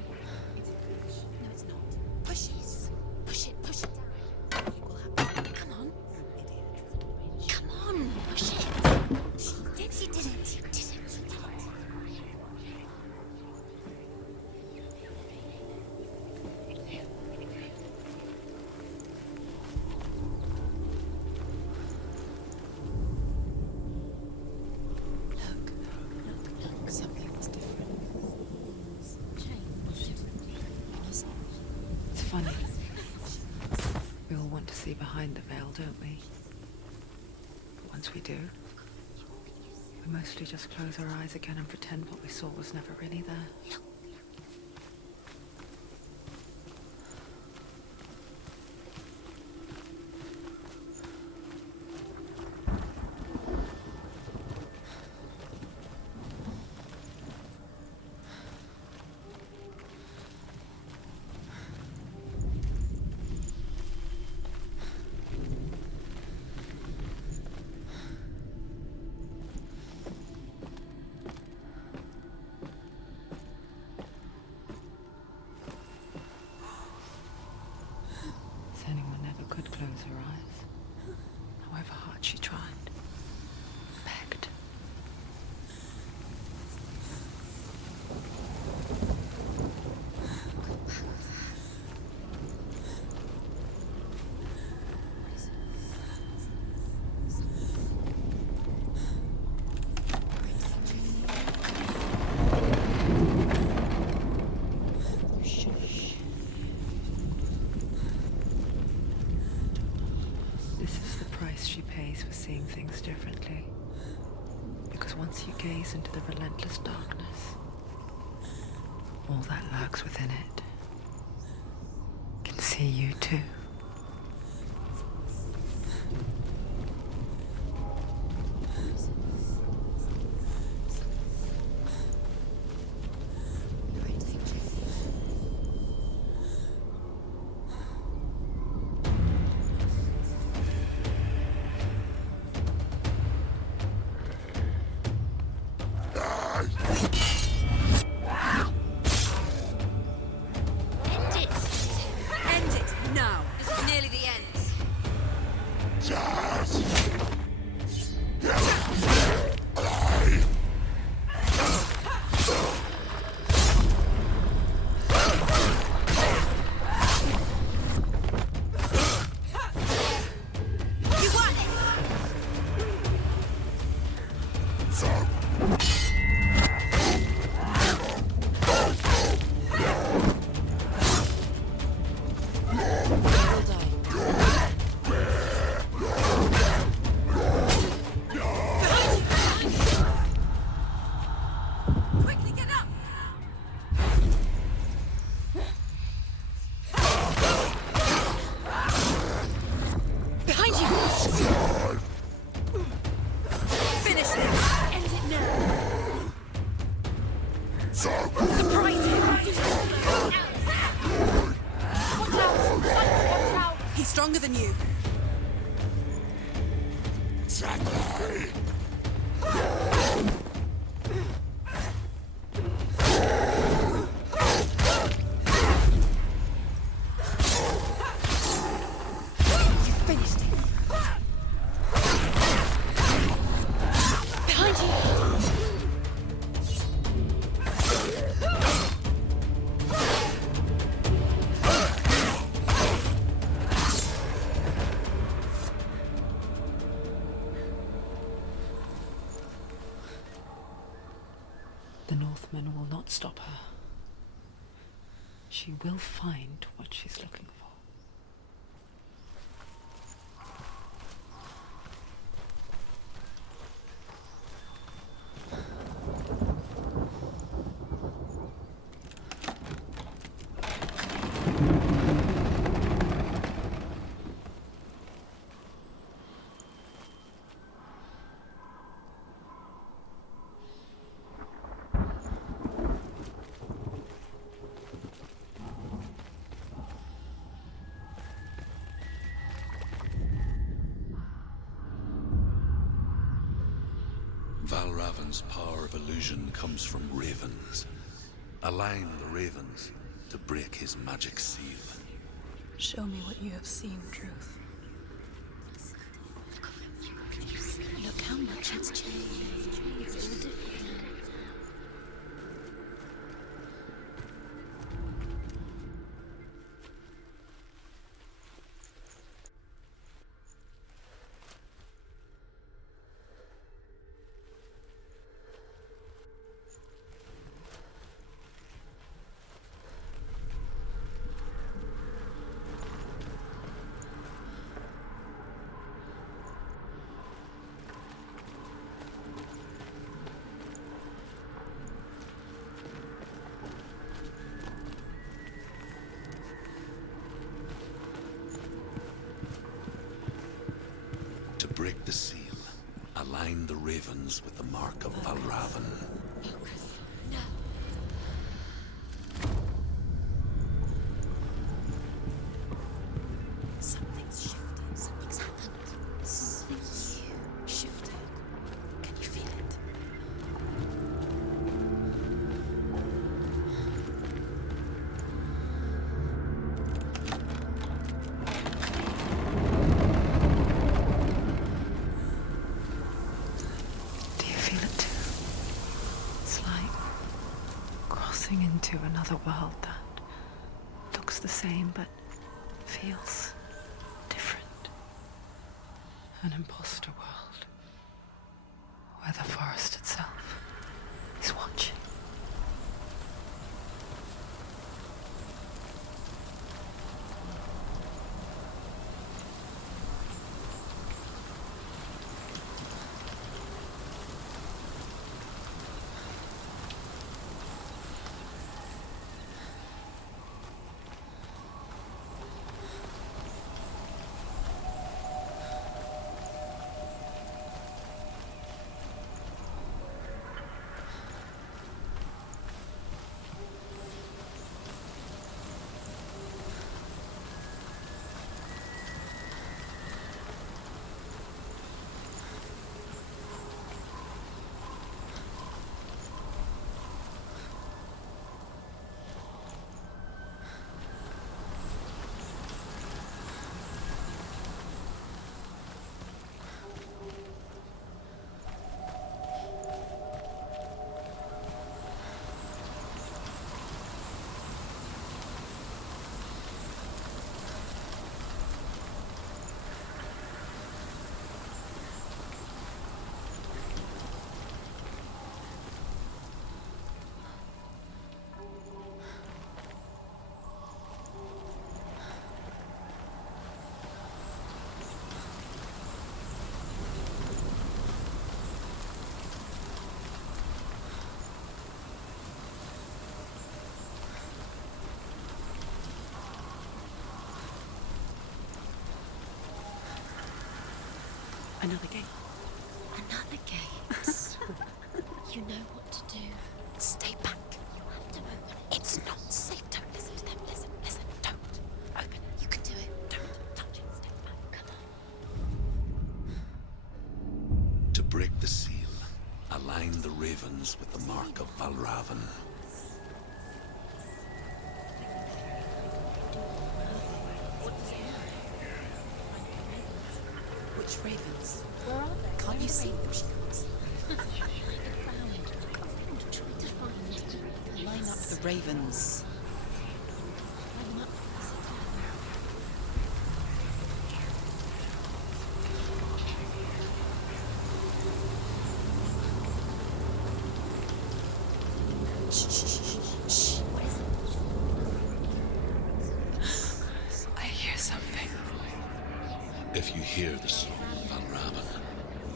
it's not. Push it. Push it. Push it down. Nothing will happen. Come on. Come on. Push it. He did it. He did it. Look, something's different. It's funny. We all want to see behind the veil, don't we? But once we do, we mostly just close our eyes again and pretend what we saw was never really there. into the relentless darkness. All that lurks within it can see you too. Stronger than you. You finished it. Behind you. The Northmen will not stop her. She will find what she's looking for. Valravn's power of illusion comes from ravens. Align the ravens to break his magic seal. Show me what you have seen, Druth. Look how much it's changed. It's all different. To break the seal, align the ravens with the mark of Valravn. No. Something's shifted. Something's happened. Something new shifted. Can you feel it? Do you feel it too? It's like crossing into another world that looks the same but feels different. An imposter world where the forest itself is watching. Another gate. Another gate. You know what to do. Stay back. You have to open it. It's not safe. Don't listen to them. Listen. Don't. Open it. You can do it. Don't touch it. Stay back. Come on. To break the seal, align the ravens with the mark of Valravn. Which ravens? Where are they? Can't you see them? She can't see them. Line up the ravens. Shh. What is it? I hear something. If you hear the song of Valravn,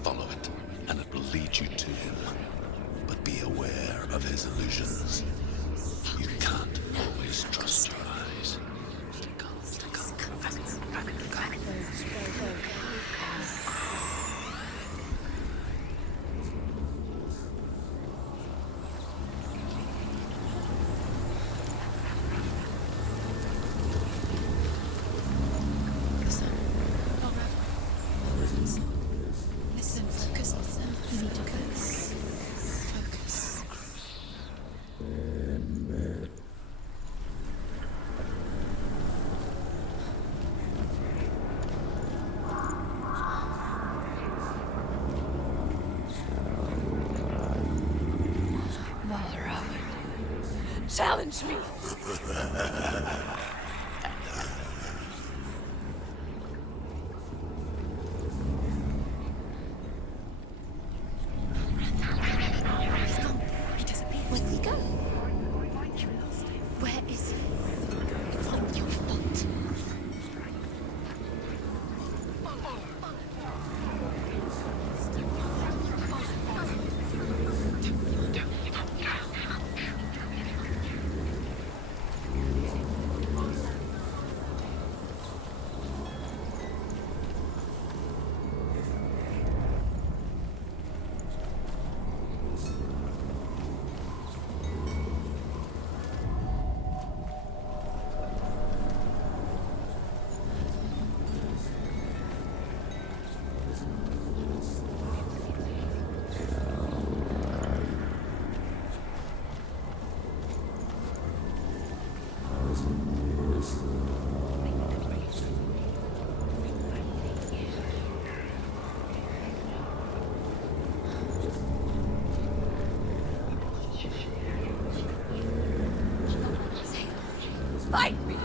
follow it, and it will lead you to him. But be aware of his illusions. You can't always trust your eyes. Listen, focus. You need to focus. Focus. Valravn, challenge me. He's gone. He disappeared. Where did he go? Where is he? It's not your fault. Fight me.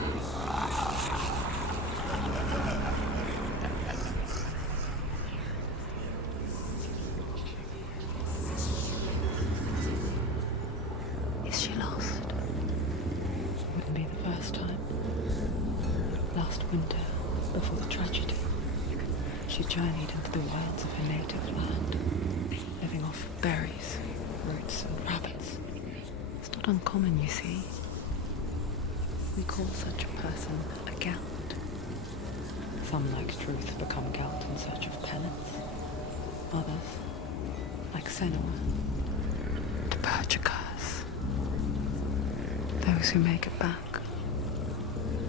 Is she lost? Wouldn't be the first time. Last winter, before the tragedy, she journeyed into the wilds of her native land, living off berries, roots, and rabbits. It's not uncommon, you see. We call such a person a Gelt. Some, like Druth, become Gelt in search of penance. Others, like Senua, to purge a curse. Those who make it back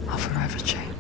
are forever changed.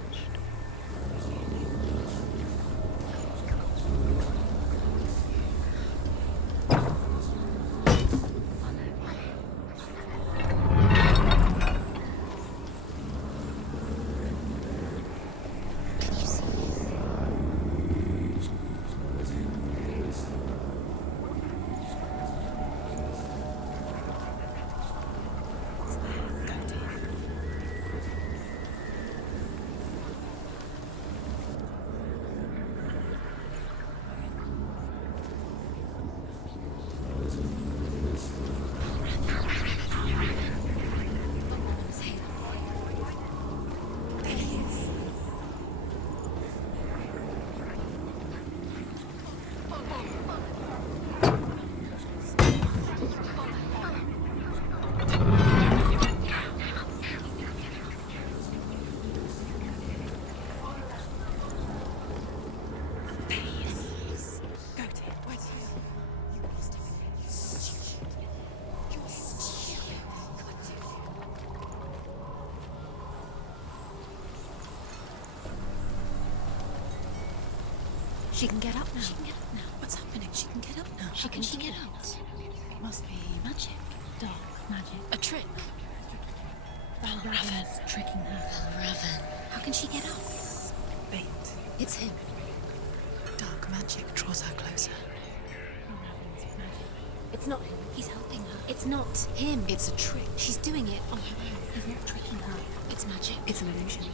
She can get up now. She can get up now. What's happening? She can get up now. How can she get out? It must be magic. Dark magic. A trick. Valravn's tricking her. Valravn. How can she get up? Bait. It's him. Dark magic draws her closer. Valravn's magic. It's not him. He's helping her. It's not him. It's a trick. She's doing it on her own. He's not tricking her. It's magic. It's an illusion.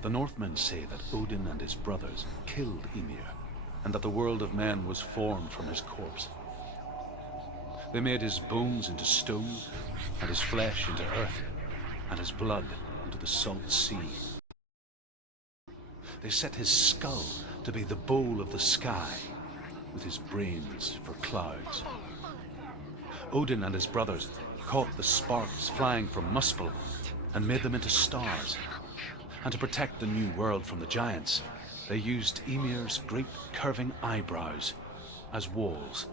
The Northmen say that Odin and his brothers killed Ymir, and that the world of men was formed from his corpse. They made his bones into stone, and his flesh into earth, and his blood into the salt sea. They set his skull to be the bowl of the sky, with his brains for clouds. Odin and his brothers caught the sparks flying from Muspel and made them into stars. And to protect the new world from the giants, they used Ymir's great curving eyebrows as walls.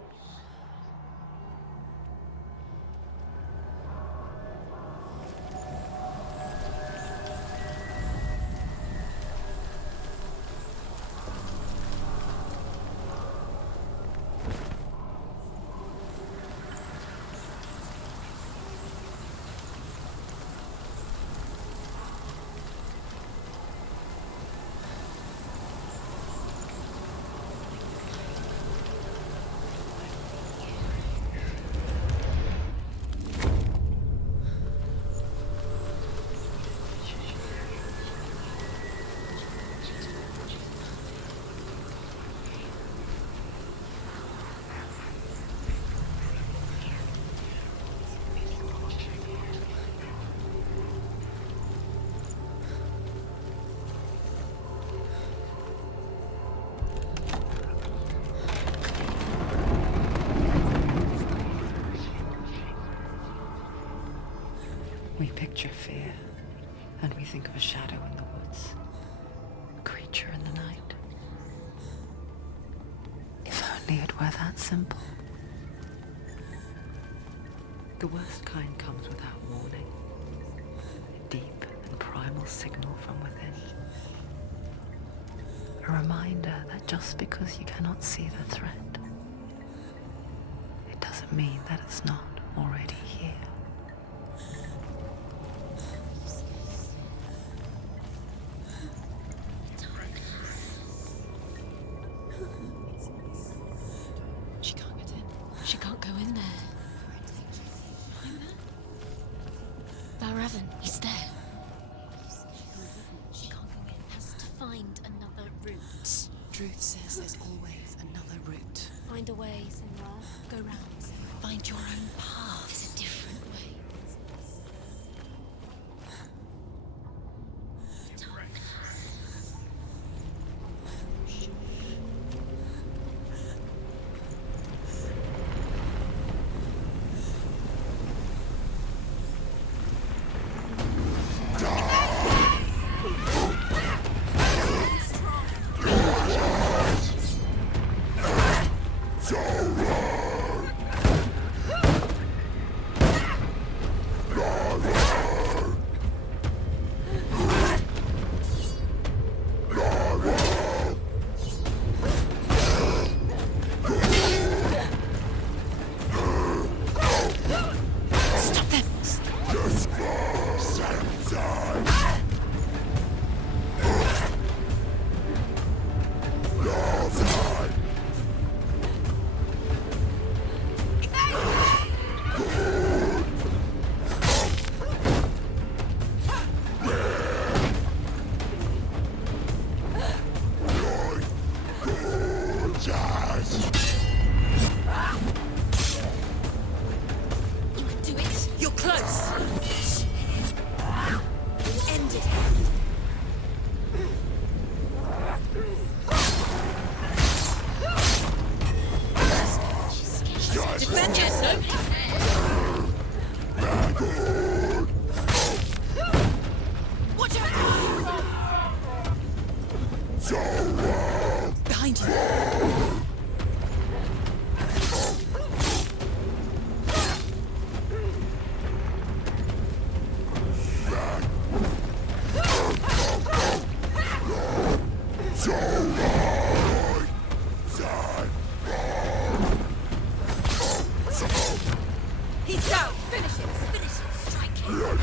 We picture fear, and we think of a shadow in the woods, a creature in the night. If only it were that simple. The worst kind comes without warning, a deep and primal signal from within. A reminder that just because you cannot see the threat, it doesn't mean that it's not already here. She can't get in. She can't go in there. Valravn, he's there. She can't go in. Has to find another route. Druth says there's always another route. Find a way, Senua. Go round. Find your own path. There's a different way. close! Ended it. Defend yourself! Watch out! Behind you! He's down! Finish it! Finish it! Strike him!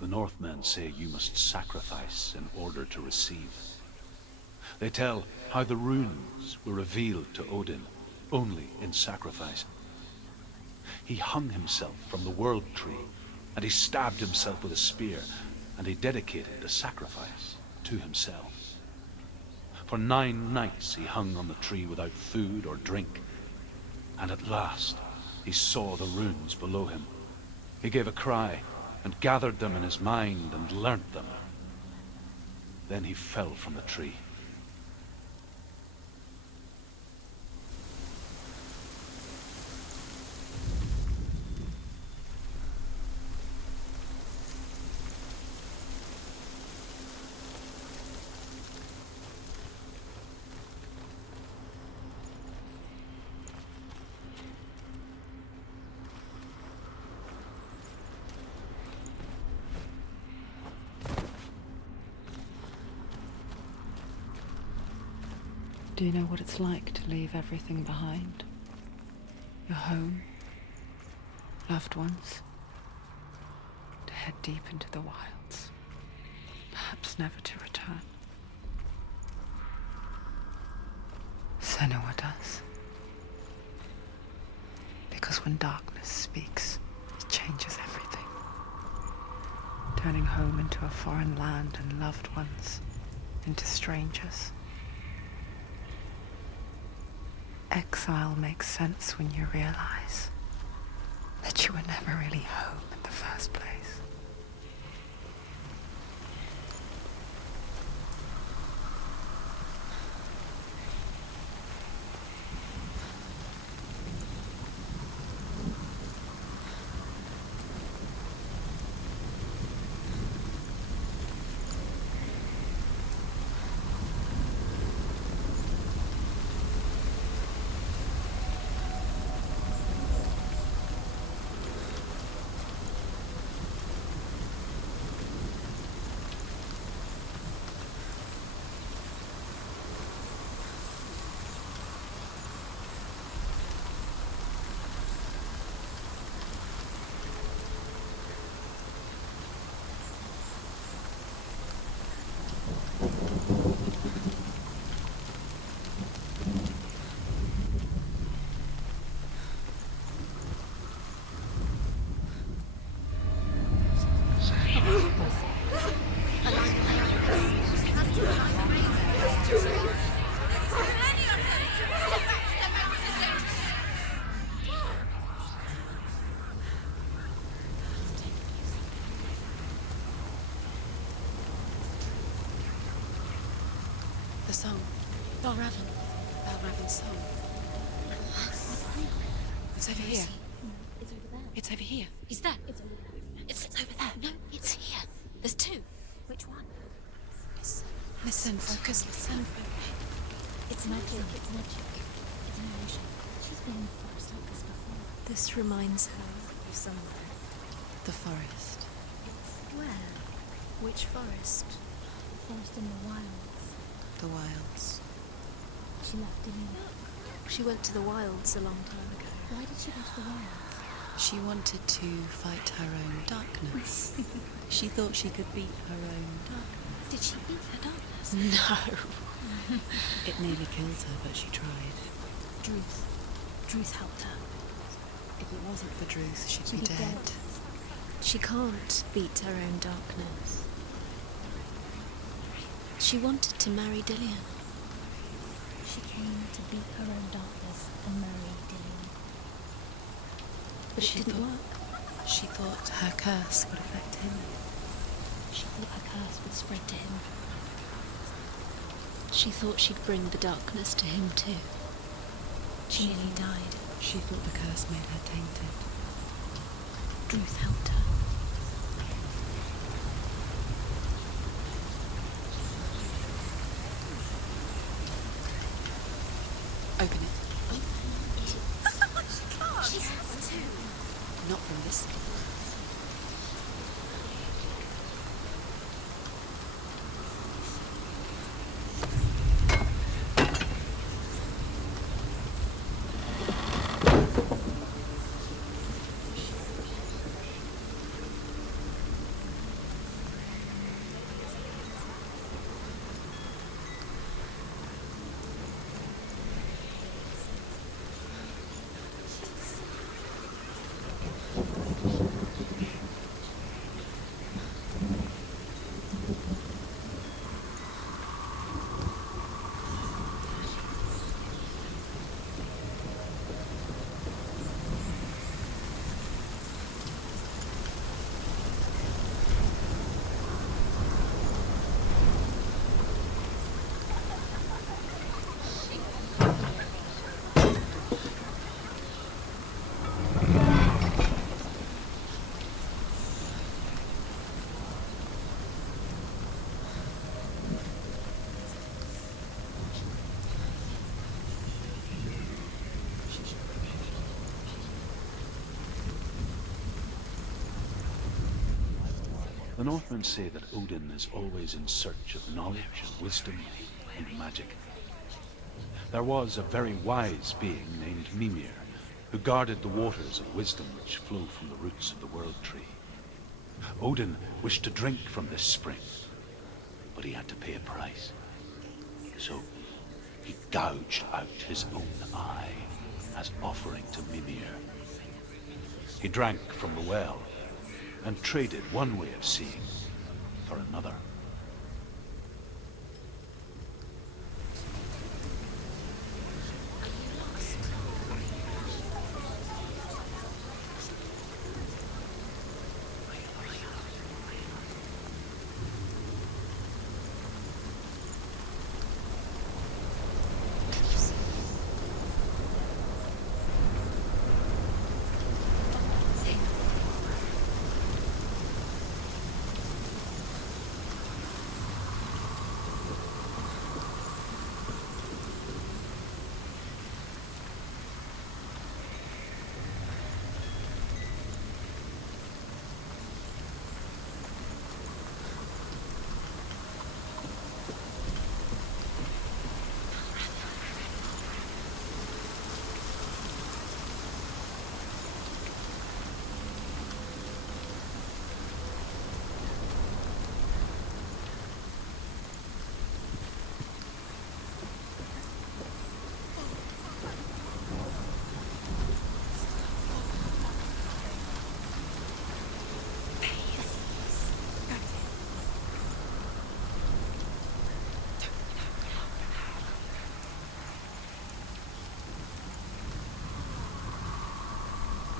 The Northmen say you must sacrifice in order to receive. They tell how the runes were revealed to Odin only in sacrifice. He hung himself from the world tree, and he stabbed himself with a spear, and he dedicated the sacrifice to himself. For 9 nights he hung on the tree without food or drink, and at last he saw the runes below him. He gave a cry, and gathered them in his mind and learnt them. Then he fell from the tree. Do you know what it's like to leave everything behind? Your home, loved ones, to head deep into the wilds, perhaps never to return. Senua does. Because when darkness speaks, it changes everything. Turning home into a foreign land and loved ones into strangers. Exile makes sense when you realize that you were never really home in the first place. The song. Valravn. Valravn's song. It's over here. It's over there. It's over here. He's there. It's over there. It's over there. No, it's here. There's two. Which one? Listen, focus, listen. It's magic. It's magic. It's an illusion. She's been in the forest like this before. This reminds her of somewhere. The forest. Where? Which forest? The forest in the wilds. The wilds. She left Dillion. She went to the wilds a long time ago. Why did she go to the wilds? She wanted to fight her own darkness. She thought she could beat her own darkness. Did she beat her darkness? No. It nearly killed her, but she tried. Druth. Druth helped her. If it wasn't for Druth, she'd be dead. She can't beat her own darkness. She wanted to marry Dillion. She came to beat her own darkness and marry Dillion. But it didn't work. She thought her curse would affect him. She thought her curse would spread to him. She thought she'd bring the darkness to him too. She nearly died. She thought the curse made her tainted. Druth helped her. Open it. She has to. Not from this side. The Northmen say that Odin is always in search of knowledge and wisdom and magic. There was a very wise being named Mimir, who guarded the waters of wisdom which flow from the roots of the World Tree. Odin wished to drink from this spring, but he had to pay a price. So he gouged out his own eye as offering to Mimir. He drank from the well and traded one way of seeing for another.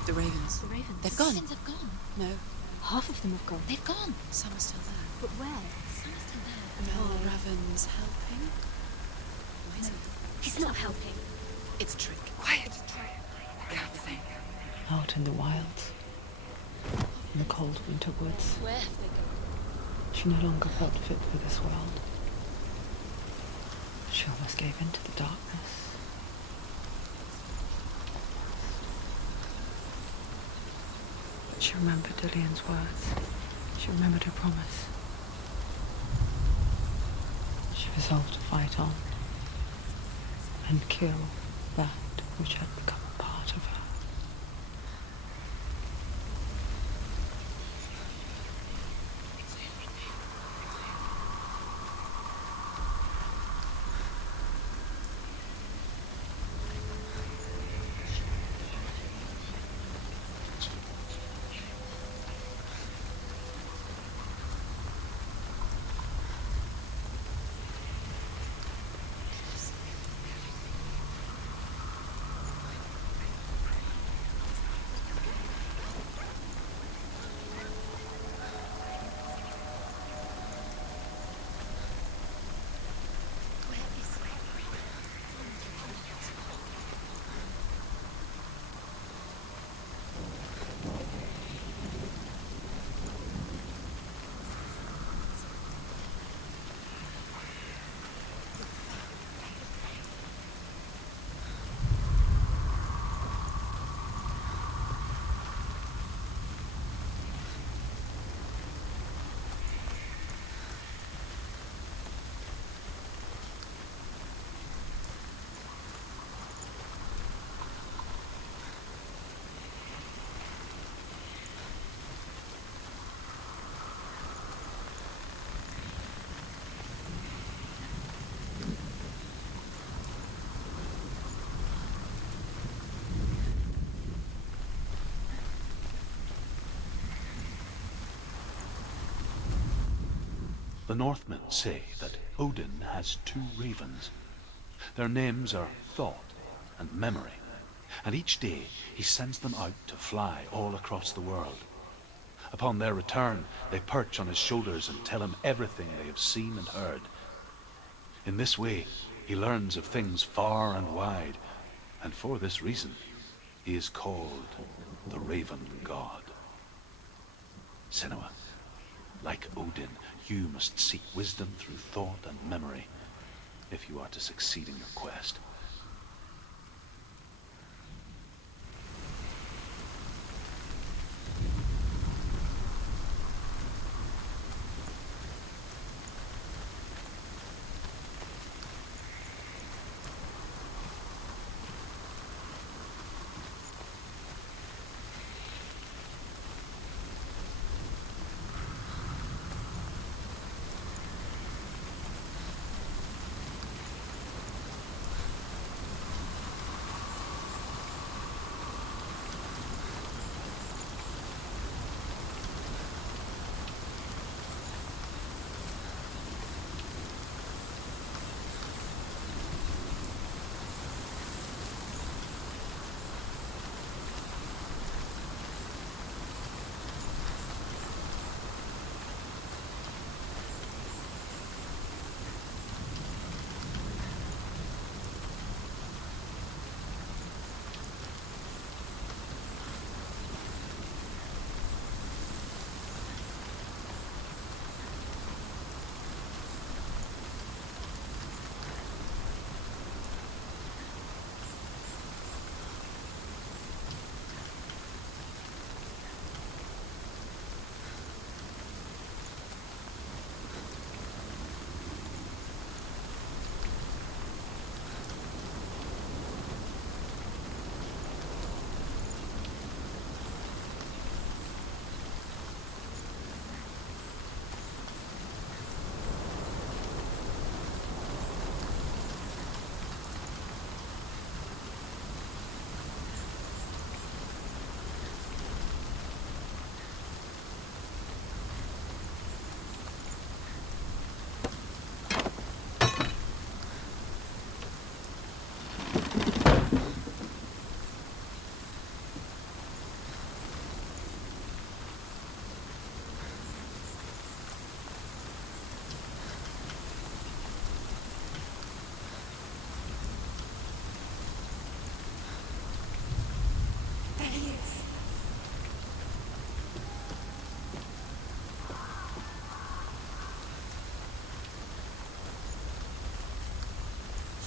The ravens. The ravens. They've gone. The ravens have gone. No, Half of them have gone. they've gone. Some are still there. But where? Valravn's helping. poison. He's not helping. It's a trick. Quiet. I can't think. Out in the wilds, in the cold winter woods, Where have they gone? she no longer felt fit for this world. She almost gave in to the darkness. But she remembered Dillion's words. She remembered her promise. She resolved to fight on and kill that which had become a part of her. The Northmen say that Odin has 2 ravens. Their names are Thought and Memory, and each day he sends them out to fly all across the world. Upon their return, they perch on his shoulders and tell him everything they have seen and heard. In this way, he learns of things far and wide, and for this reason, he is called the Raven God. Senua, like Odin, you must seek wisdom through thought and memory if you are to succeed in your quest.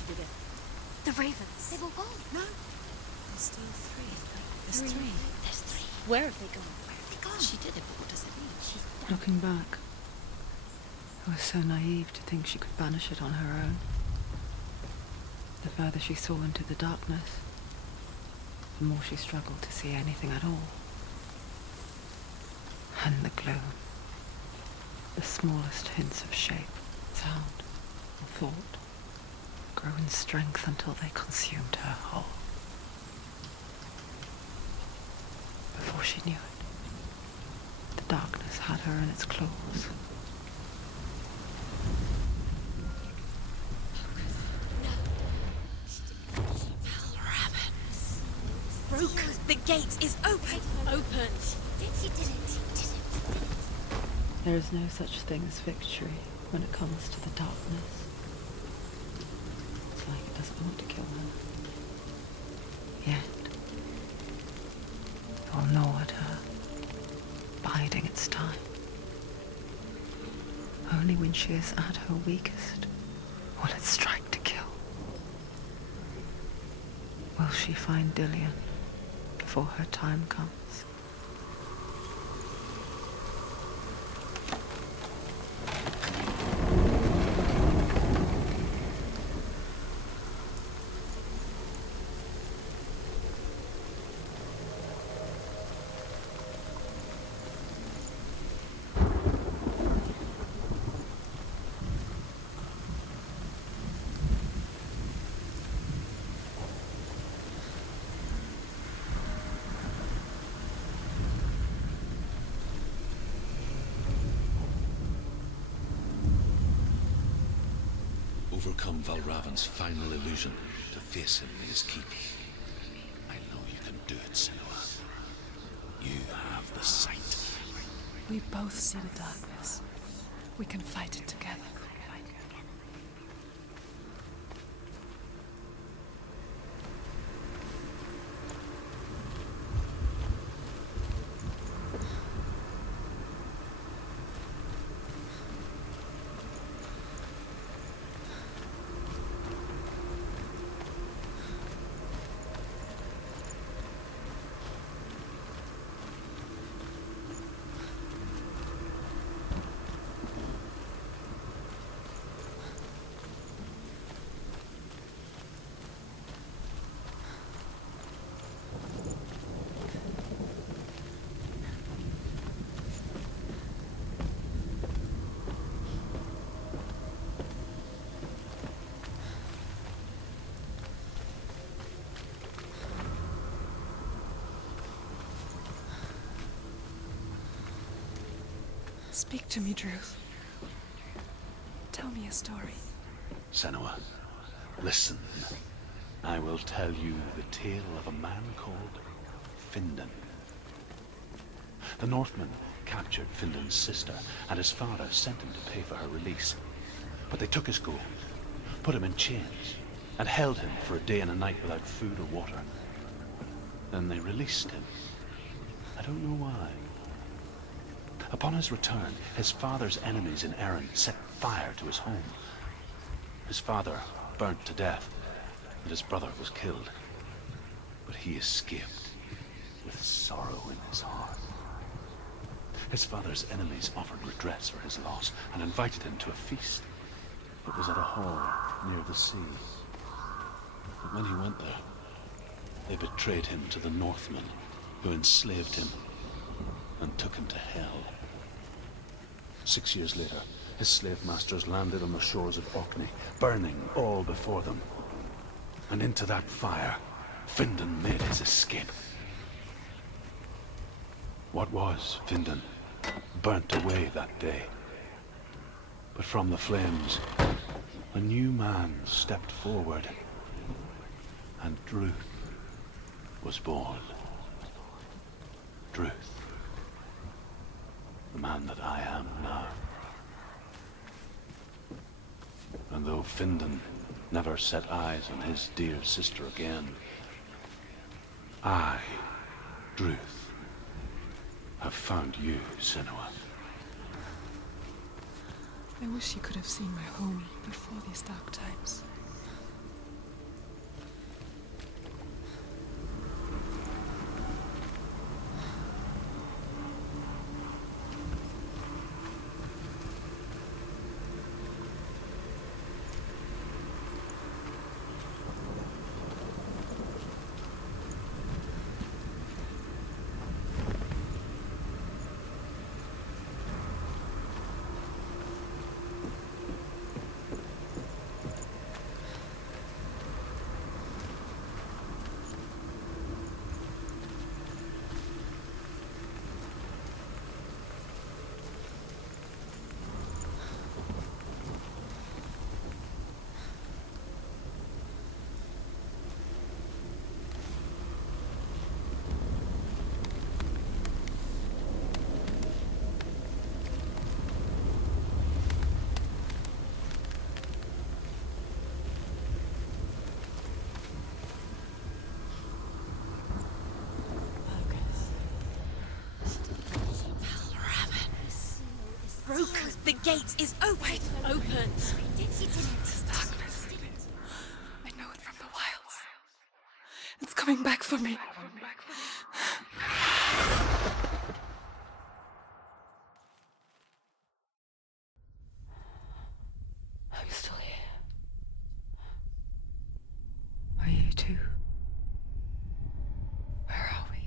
did it. The ravens. They've all gone. No. There's still three. There's three. There's three. Where have they gone? Where have they gone? She did it, but what does it mean? She's done. Looking back, I was so naive to think she could banish it on her own. The further she saw into the darkness, the more she struggled to see anything at all. And the gloom, the smallest hints of shape, sound, or thought, grew in strength until they consumed her whole. Before she knew it, the darkness had her in its claws. Broke. The gate is open. Open. She did it. There is no such thing as victory when it comes to the darkness. It's like it doesn't want to kill her. Yet, it will gnaw at her, biding its time. Only when she is at her weakest will it strike to kill. Will she find Dillion before her time comes? Overcome Valravn's final illusion to face him in his keep. I know you can do it, Senua. You have the sight. We both see the darkness. We can fight it together. Speak to me, Druth. Tell me a story. Senua, listen. I will tell you the tale of a man called Findan. The Northmen captured Findan's sister, and his father sent him to pay for her release. But they took his gold, put him in chains, and held him for a day and a night without food or water. Then they released him. I don't know why. Upon his return, his father's enemies in Erin set fire to his home. His father burnt to death, and his brother was killed. But he escaped with sorrow in his heart. His father's enemies offered redress for his loss and invited him to a feast. It was at a hall near the sea. But when he went there, they betrayed him to the Northmen, who enslaved him and took him to hell. 6 years later, his slave masters landed on the shores of Orkney, burning all before them. And into that fire, Findan made his escape. What was Findan burnt away that day. But from the flames, a new man stepped forward, and Druth was born. Druth. The man that I am now. And though Findan never set eyes on his dear sister again, I, Druth, have found you, Senua. I wish you could have seen my home before these dark times. broken. The gate is open. It's open. This darkness. I know it from the wilds. It's coming back for me. I'm still here. Are you too? Where are we?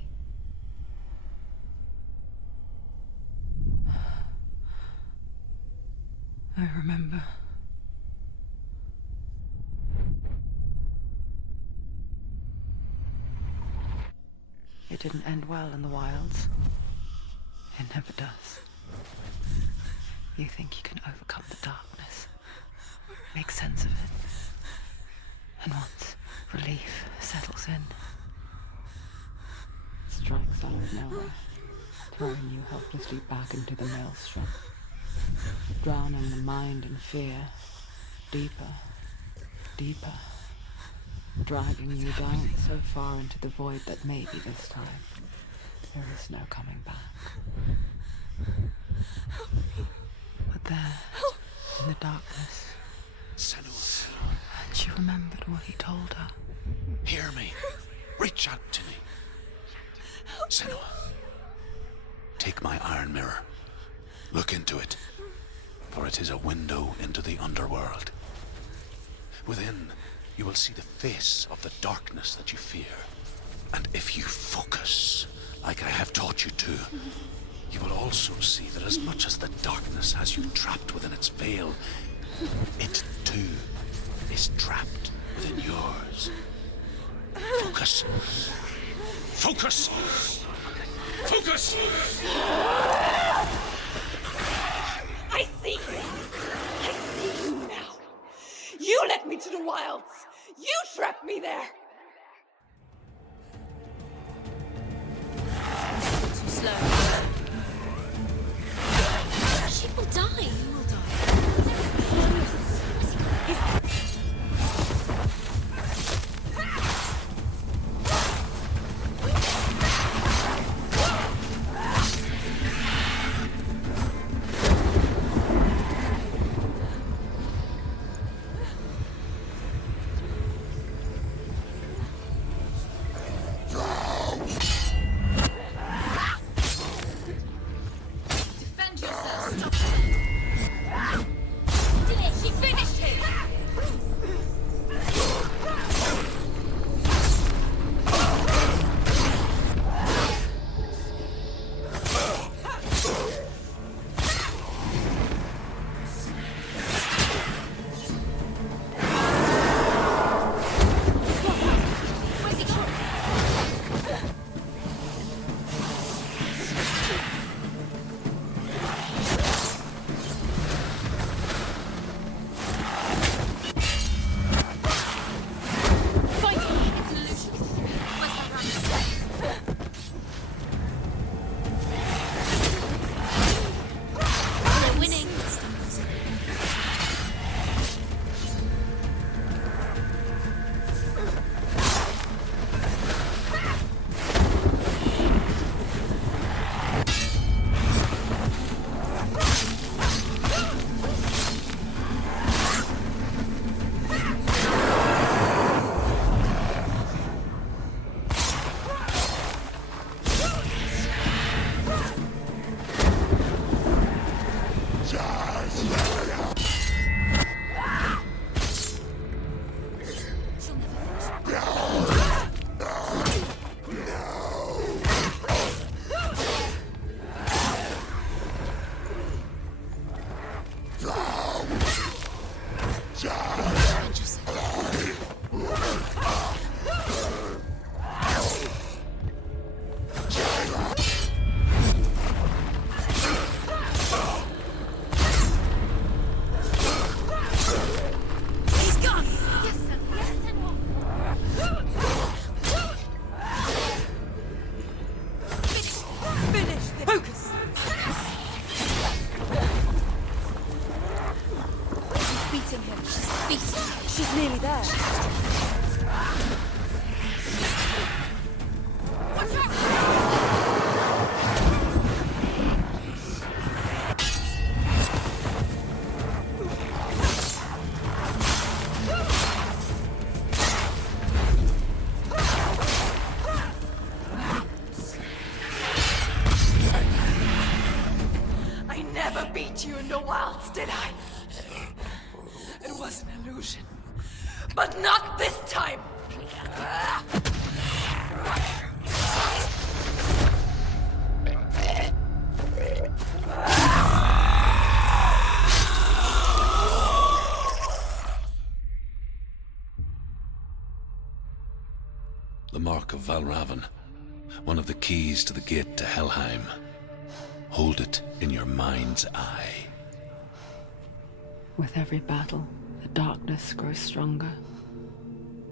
I remember. It didn't end well in the wilds. It never does. You think you can overcome the darkness, make sense of it, and once relief settles in, it strikes out of nowhere, throwing you helplessly back into the maelstrom, drowning the mind in fear, deeper, deeper, dragging you down so far into the void that maybe this time there is no coming back. But there, in the darkness, Senua, and she remembered what he told her. hear me. Reach out to me. Senua, take my iron mirror. Look into it, for it is a window into the underworld. Within, you will see the face of the darkness that you fear. And if you focus, like I have taught you to, you will also see that as much as the darkness has you trapped within its veil, it too is trapped within yours. Focus. Focus! Focus! I see you! I see you now! You led me to the wilds! You trapped me there! Too slow. She will die. You will die. She's nearly there. wilds, did I? It was an illusion. But not this time! The Mark of Valravn, one of the keys to the gate to Helheim. Hold it in your mind's eye. With every battle, the darkness grows stronger.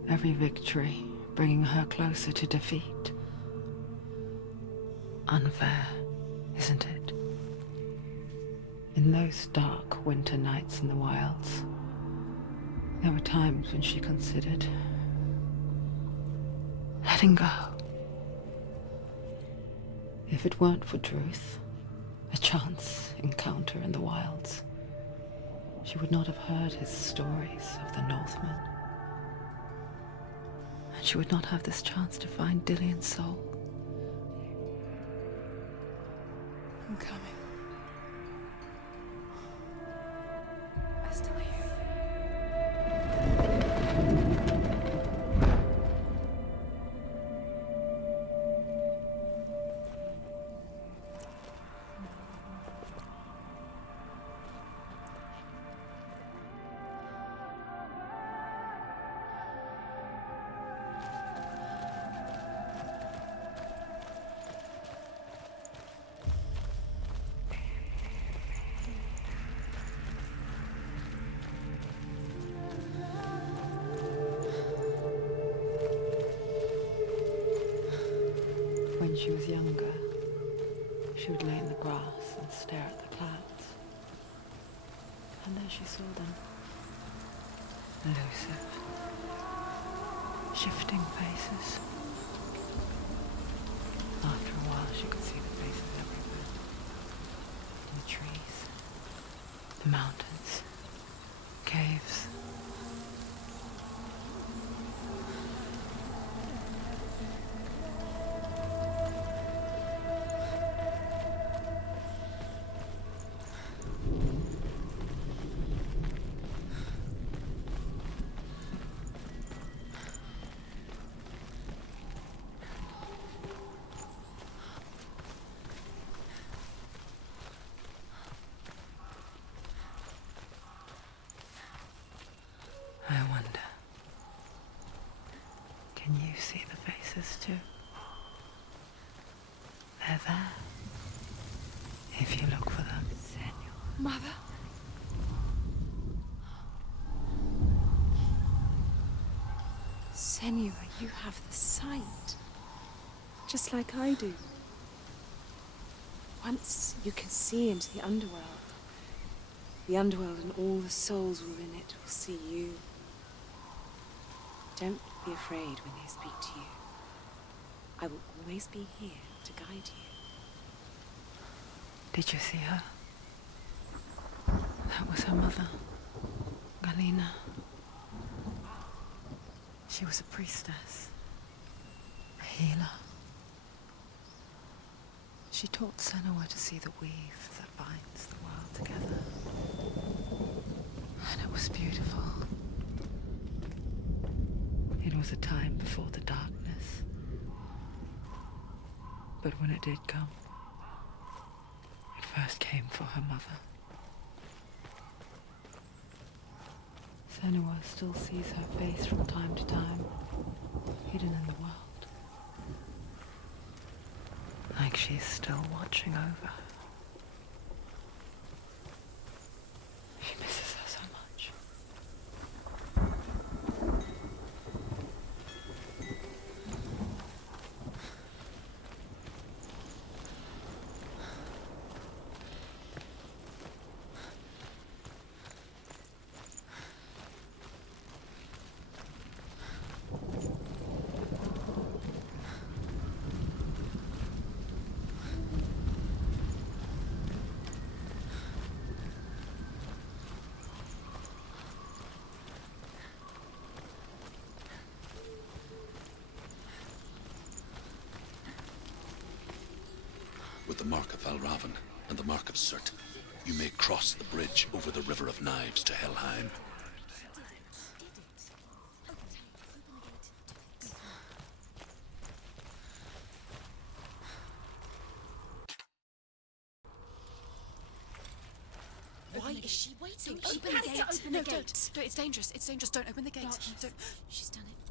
Every victory bringing her closer to defeat. Unfair, isn't it? In those dark winter nights in the wilds, there were times when she considered letting go. If it weren't for Druth, a chance encounter in the wilds, she would not have heard his stories of the Northmen. And she would not have this chance to find Dillion's soul. I'm coming. I still hear you. When she was younger, she would lay in the grass and stare at the clouds. And there she saw them. Elusive, shifting faces. After a while, she could see the faces everywhere. In the trees, the mountains, caves. I wonder, can you see the faces too? They're there, if you look for them. Senua. Mother? Senua, you have the sight. Just like I do. Once you can see into the underworld. The underworld and all the souls within it will see you. Don't be afraid when they speak to you. I will always be here to guide you. Did you see her? That was her mother, Galena. She was a priestess, a healer. She taught Senua to see the weave that binds the world together. And it was beautiful. It was a time before the darkness. But when it did come, it first came for her mother. Senua still sees her face from time to time, hidden in the world. Like she's still watching over her. She misses her so much. With the Mark of Valravn and the Mark of Surtr, you may cross the bridge over the River of Knives to Helheim. Why is she waiting? She Open the has to gate. open No, the gate. don't. It's dangerous. It's dangerous. Don't open the gate. Don't. She's done it.